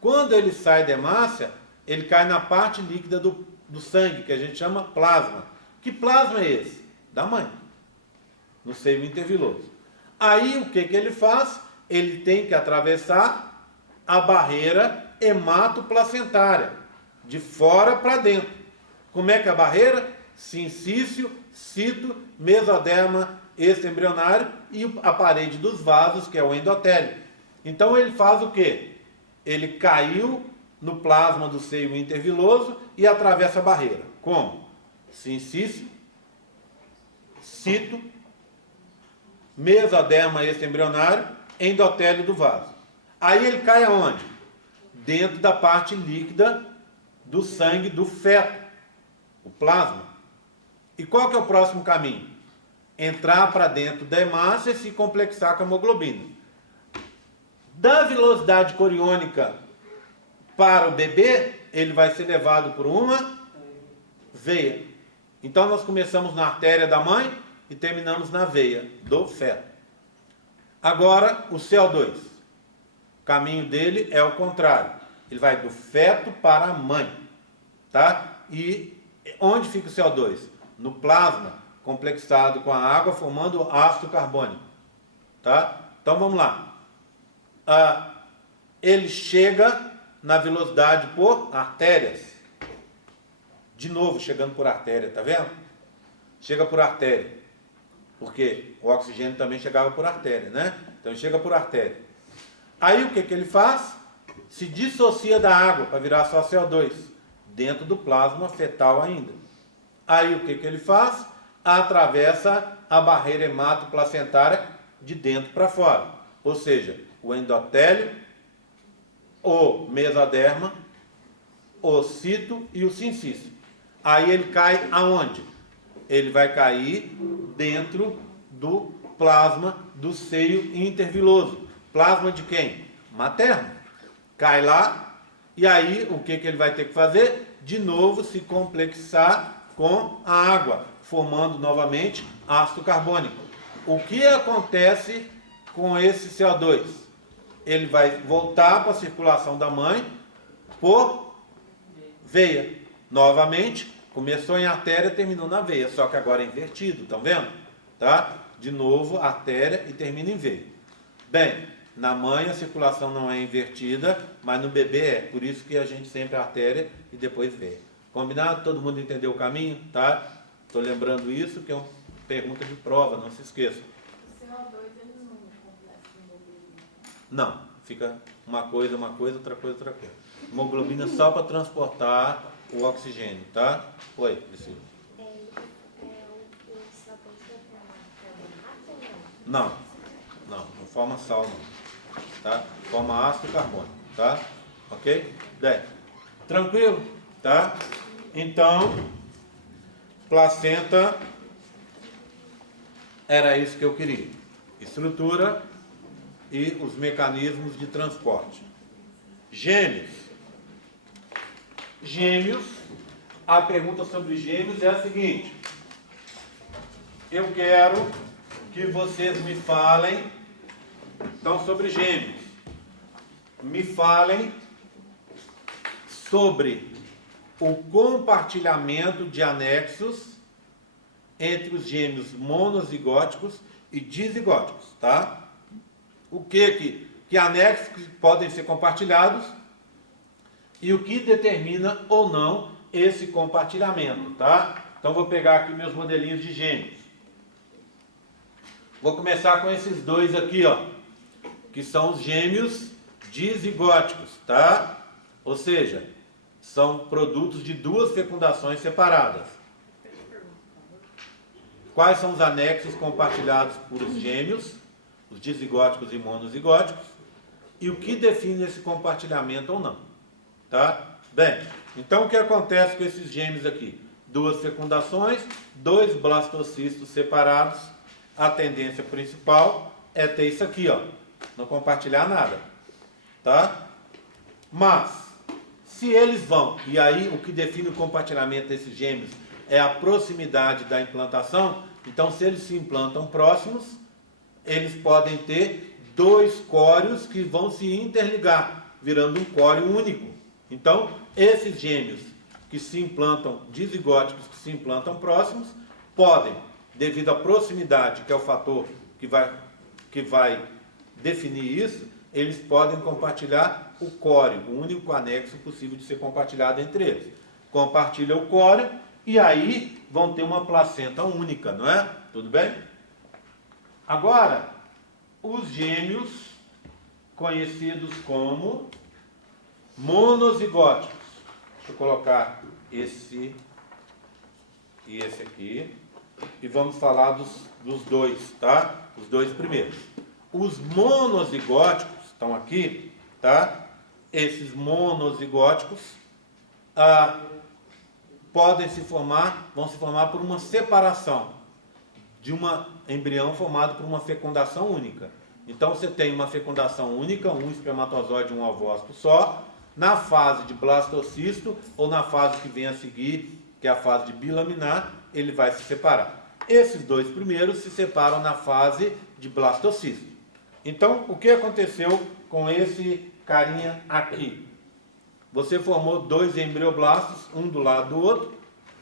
Quando ele sai da hemácia, ele cai na parte líquida do sangue, que a gente chama plasma. Que plasma é esse? Da mãe, no seio interviloso. Aí o que ele faz? Ele tem que atravessar a barreira hematoplacentária, de fora para dentro. Como é que é a barreira? Sincício, cito, mesoderma extraembrionário e a parede dos vasos, que é o endotélio. Então ele faz o quê? Ele caiu no plasma do seio interviloso e atravessa a barreira. Como? sincício, cito, mesoderma extraembrionário, endotélio do vaso. Aí ele cai aonde? Dentro da parte líquida do sangue do feto, o plasma. E qual que é o próximo caminho? Entrar para dentro da hemácia e se complexar com a hemoglobina. Da velocidade coriônica para o bebê, ele vai ser levado por uma veia. Então nós começamos na artéria da mãe e terminamos na veia do feto. Agora o CO2. O caminho dele é o contrário. Ele vai do feto para a mãe. Tá? E onde fica o CO2? No plasma, complexado com a água, formando ácido carbônico. Tá? Então vamos lá. Ele chega na velocidade por artérias. De novo, chegando por artéria, tá vendo? Chega por artéria. Porque o oxigênio também chegava por artéria, né? Então ele chega por artéria. Aí o que ele faz? Se dissocia da água para virar só CO2, dentro do plasma fetal ainda. Aí o que ele faz? Atravessa a barreira hematoplacentária de dentro para fora. Ou seja, o endotélio, o mesoderma, o cito e o sincício. Aí ele cai aonde? Ele vai cair dentro do plasma do seio interviloso. Plasma de quem? Materno. Cai lá e aí o que ele vai ter que fazer? De novo se complexar com a água, formando novamente ácido carbônico. O que acontece com esse CO2? Ele vai voltar para a circulação da mãe por veia. Novamente, começou em artéria, terminou na veia, só que agora é invertido, estão vendo? Tá? De novo, artéria e termina em veia. Bem, na mãe a circulação não é invertida, mas no bebê é. Por isso que a gente sempre artéria e depois veia. Combinado? Todo mundo entendeu o caminho? Tá? Estou lembrando isso, que é uma pergunta de prova, não se esqueçam. CO2 eles não complexam hemoglobina. Não, fica uma coisa, outra coisa. Hemoglobina só para transportar o oxigênio, tá? Oi, Priscila. O CO2 forma carbonato ou não? Não forma sal não, tá? Forma ácido carbônico, tá? Ok? Bem, tranquilo, tá? Então, placenta, era isso que eu queria. Estrutura e os mecanismos de transporte. Gêmeos. Gêmeos, a pergunta sobre gêmeos é a seguinte. Eu quero que vocês me falem, então, sobre gêmeos. Me falem sobre o compartilhamento de anexos entre os gêmeos monozigóticos e dizigóticos, tá? O que anexos que podem ser compartilhados e o que determina ou não esse compartilhamento, tá? Então vou pegar aqui meus modelinhos de gêmeos. Vou começar com esses dois aqui, ó, que são os gêmeos dizigóticos, tá? Ou seja, são produtos de duas fecundações separadas. Quais são os anexos compartilhados por os gêmeos, os dizigóticos e monozigóticos, e o que define esse compartilhamento ou não, tá? Bem, então o que acontece com esses gêmeos aqui? Duas fecundações, dois blastocistos separados, a tendência principal é ter isso aqui, ó, não compartilhar nada, tá? Mas, se eles vão, e aí o que define o compartilhamento desses gêmeos é a proximidade da implantação, então se eles se implantam próximos, eles podem ter dois córios que vão se interligar, virando um córeo único. Então, esses gêmeos que se implantam, dizigóticos que se implantam próximos, podem, devido à proximidade, que é o fator que vai definir isso, eles podem compartilhar o córeo, o único anexo possível de ser compartilhado entre eles. Compartilha o córeo e aí vão ter uma placenta única, não é? Tudo bem? Agora, os gêmeos, conhecidos como monozigóticos. Deixa eu colocar esse e esse aqui. E vamos falar dos dois, tá? Os dois primeiros. Os monozigóticos estão aqui, tá? Esses monozigóticos vão se formar por uma separação de um embrião formado por uma fecundação única. Então você tem uma fecundação única, um espermatozoide e um ovócito só, na fase de blastocisto ou na fase que vem a seguir, que é a fase de bilaminar, ele vai se separar. Esses dois primeiros se separam na fase de blastocisto. Então, o que aconteceu com esse carinha aqui? Você formou dois embrioblastos, um do lado do outro,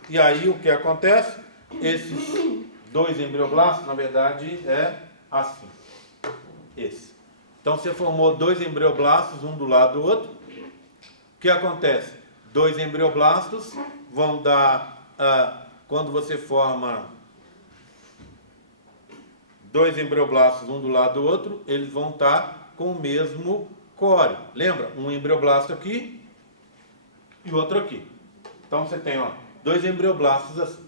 e aí o que acontece? Esses dois embrioblastos, na verdade, é assim. Esse. Então, você formou dois embrioblastos, um do lado do outro. O que acontece? Dois embrioblastos vão dar, quando você forma dois embrioblastos, um do lado do outro, eles vão estar com o mesmo córeo. Lembra? Um embrioblasto aqui e outro aqui. Então, você tem dois embrioblastos assim.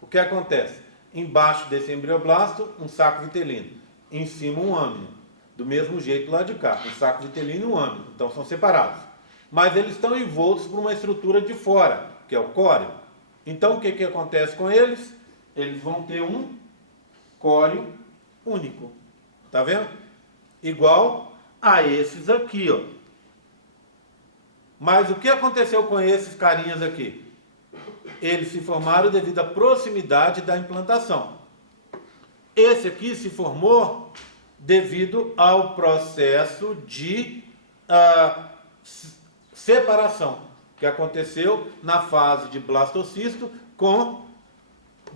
O que acontece? Embaixo desse embrioblasto, um saco vitelino. Em cima, um âmino. Do mesmo jeito lá de cá. Um saco vitelino e um âmino. Então, são separados. Mas eles estão envoltos por uma estrutura de fora, que é o córeo. Então, o que acontece com eles? Eles vão ter um córeo único. Tá vendo? Igual a esses aqui, ó. Mas o que aconteceu com esses carinhas aqui? Eles se formaram devido à proximidade da implantação. Esse aqui se formou devido ao processo de separação que aconteceu na fase de blastocisto com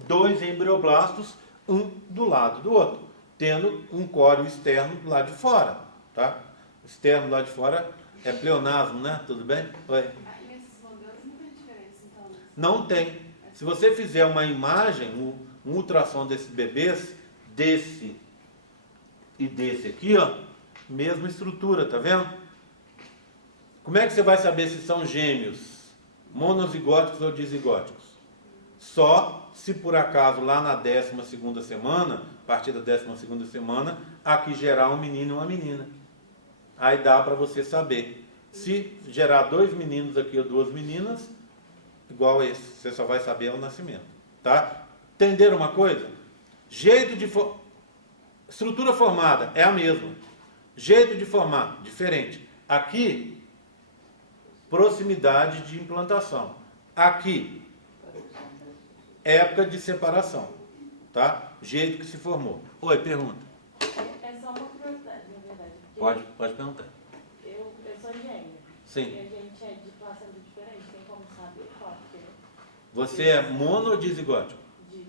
dois embrioblastos, um do lado do outro, tendo um córeo externo lá de fora, tá? Externo lá de fora é pleonasmo, né? Tudo bem? Oi. Nesses modelos não tem diferença, então? Não tem. Se você fizer uma imagem, um ultrassom desses bebês, desse e desse aqui, ó, mesma estrutura, tá vendo? Como é que você vai saber se são gêmeos, monozigóticos ou dizigóticos? Só se por acaso lá na 12ª semana, a partir da 12ª semana, aqui gerar um menino e uma menina. Aí dá para você saber. Se gerar dois meninos aqui ou duas meninas, igual esse, você só vai saber ao nascimento, tá? Entenderam uma coisa? Jeito de estrutura formada é a mesma. Jeito de formar, diferente. Aqui, proximidade de implantação. Aqui, época de separação, tá? Jeito que se formou. Oi, pergunta. É só uma curiosidade, na verdade. Pode perguntar. Eu sou gêmea. Sim. E a gente é de placenta diferente, tem como saber qual que é? Você é mono ou dizigótico? De...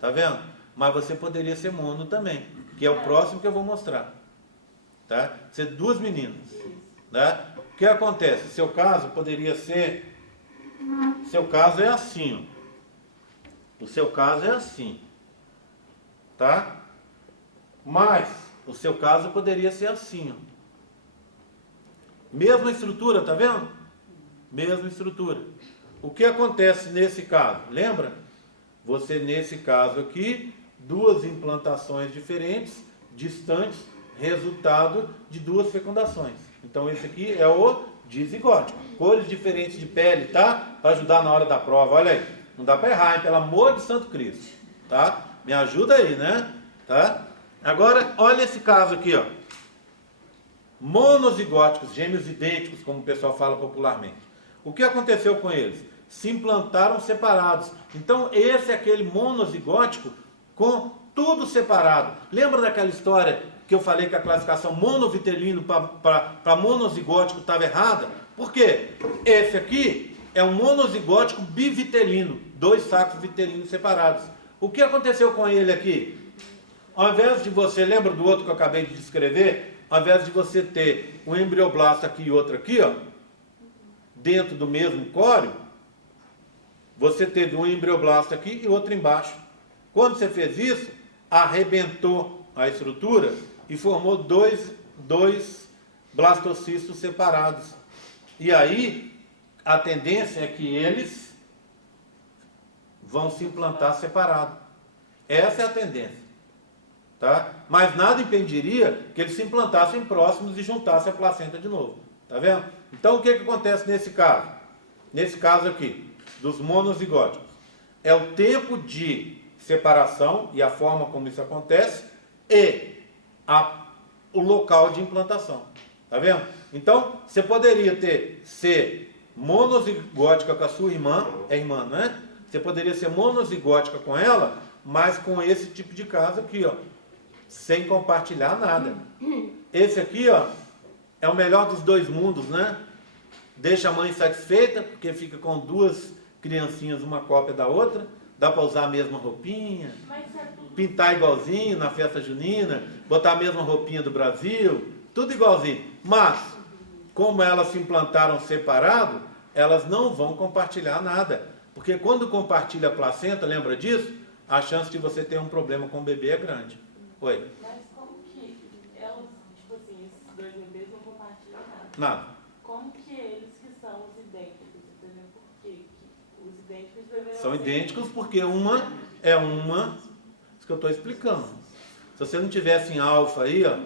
Tá vendo? Mas você poderia ser mono também, que é o próximo que eu vou mostrar. Tá? Ser duas meninas. Tá? O que acontece? Seu caso poderia ser... Seu caso é assim, ó. O seu caso é assim. Tá? Mas o seu caso poderia ser assim, ó. Mesma estrutura, tá vendo? Mesma estrutura. O que acontece nesse caso? Lembra? Você, nesse caso aqui, duas implantações diferentes, distantes, resultado de duas fecundações. Então, esse aqui é o dizigótico. Cores diferentes de pele, tá? Para ajudar na hora da prova. Olha aí. Não dá para errar, hein? Pelo amor de Santo Cristo. Tá? Me ajuda aí, né? Tá? Agora, olha esse caso aqui, ó. Monozigóticos, gêmeos idênticos, como o pessoal fala popularmente. O que aconteceu com eles? Se implantaram separados. Então, esse é aquele monozigótico com tudo separado. Lembra daquela história que eu falei que a classificação monovitelino para monozigótico estava errada? Por quê? Esse aqui é um monozigótico bivitelino, dois sacos vitelinos separados. O que aconteceu com ele aqui? Ao invés de você, lembra do outro que eu acabei de descrever? Ao invés de você ter um embrioblasto aqui e outro aqui, ó, dentro do mesmo córeo, você teve um embrioblasto aqui e outro embaixo. Quando você fez isso, arrebentou a estrutura e formou dois blastocistos separados. E aí, a tendência é que eles vão se implantar separado. Essa é a tendência. Tá? Mas nada impediria que eles se implantassem próximos e juntassem a placenta de novo. Tá vendo? Então o que acontece nesse caso? Nesse caso aqui, dos monozigóticos. É o tempo de separação e a forma como isso acontece e o local de implantação. Tá vendo? Então, você poderia ser monozigótica com a sua irmã, é irmã, não é? Você poderia ser monozigótica com ela, mas com esse tipo de caso aqui, ó, sem compartilhar nada. Esse aqui, ó, é o melhor dos dois mundos, né? Deixa a mãe satisfeita, porque fica com duas criancinhas, uma cópia da outra, dá para usar a mesma roupinha, pintar igualzinho na festa junina, botar a mesma roupinha do Brasil, tudo igualzinho. Mas, como elas se implantaram separado, elas não vão compartilhar nada. Porque quando compartilha a placenta, lembra disso? A chance de você ter um problema com o bebê é grande. Oi? Mas como que elas, tipo assim, esses dois bebês não compartilham nada? Nada. Como que eles que são os idênticos, entendeu? Por quê? Que os idênticos deveriam São ser- idênticos porque uma é uma, isso que eu estou explicando. Se você não tivesse em alfa aí, ó,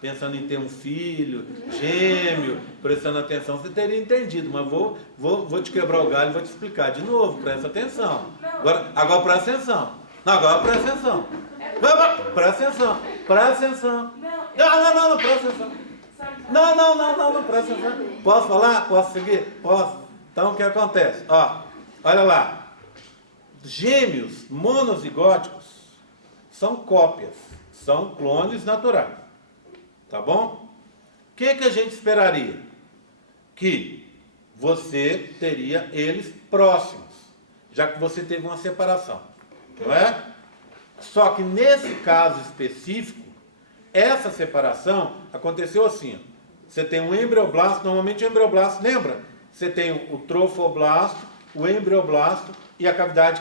pensando em ter um filho, gêmeo, prestando atenção, você teria entendido, mas vou te quebrar o galho e vou te explicar de novo, presta atenção. Agora presta atenção. Não, agora presta atenção. Presta atenção. Presta atenção. Não, presta atenção. Não, presta atenção. Posso falar? Posso seguir? Posso? Então o que acontece? Ó, olha lá. Gêmeos monozigóticos são cópias, são clones naturais. Tá bom? O que a gente esperaria? Que você teria eles próximos, já que você teve uma separação. Não é? Só que nesse caso específico, essa separação aconteceu assim. Ó. Você tem um embrioblasto, normalmente o embrioblasto, lembra? Você tem o trofoblasto, o embrioblasto e a cavidade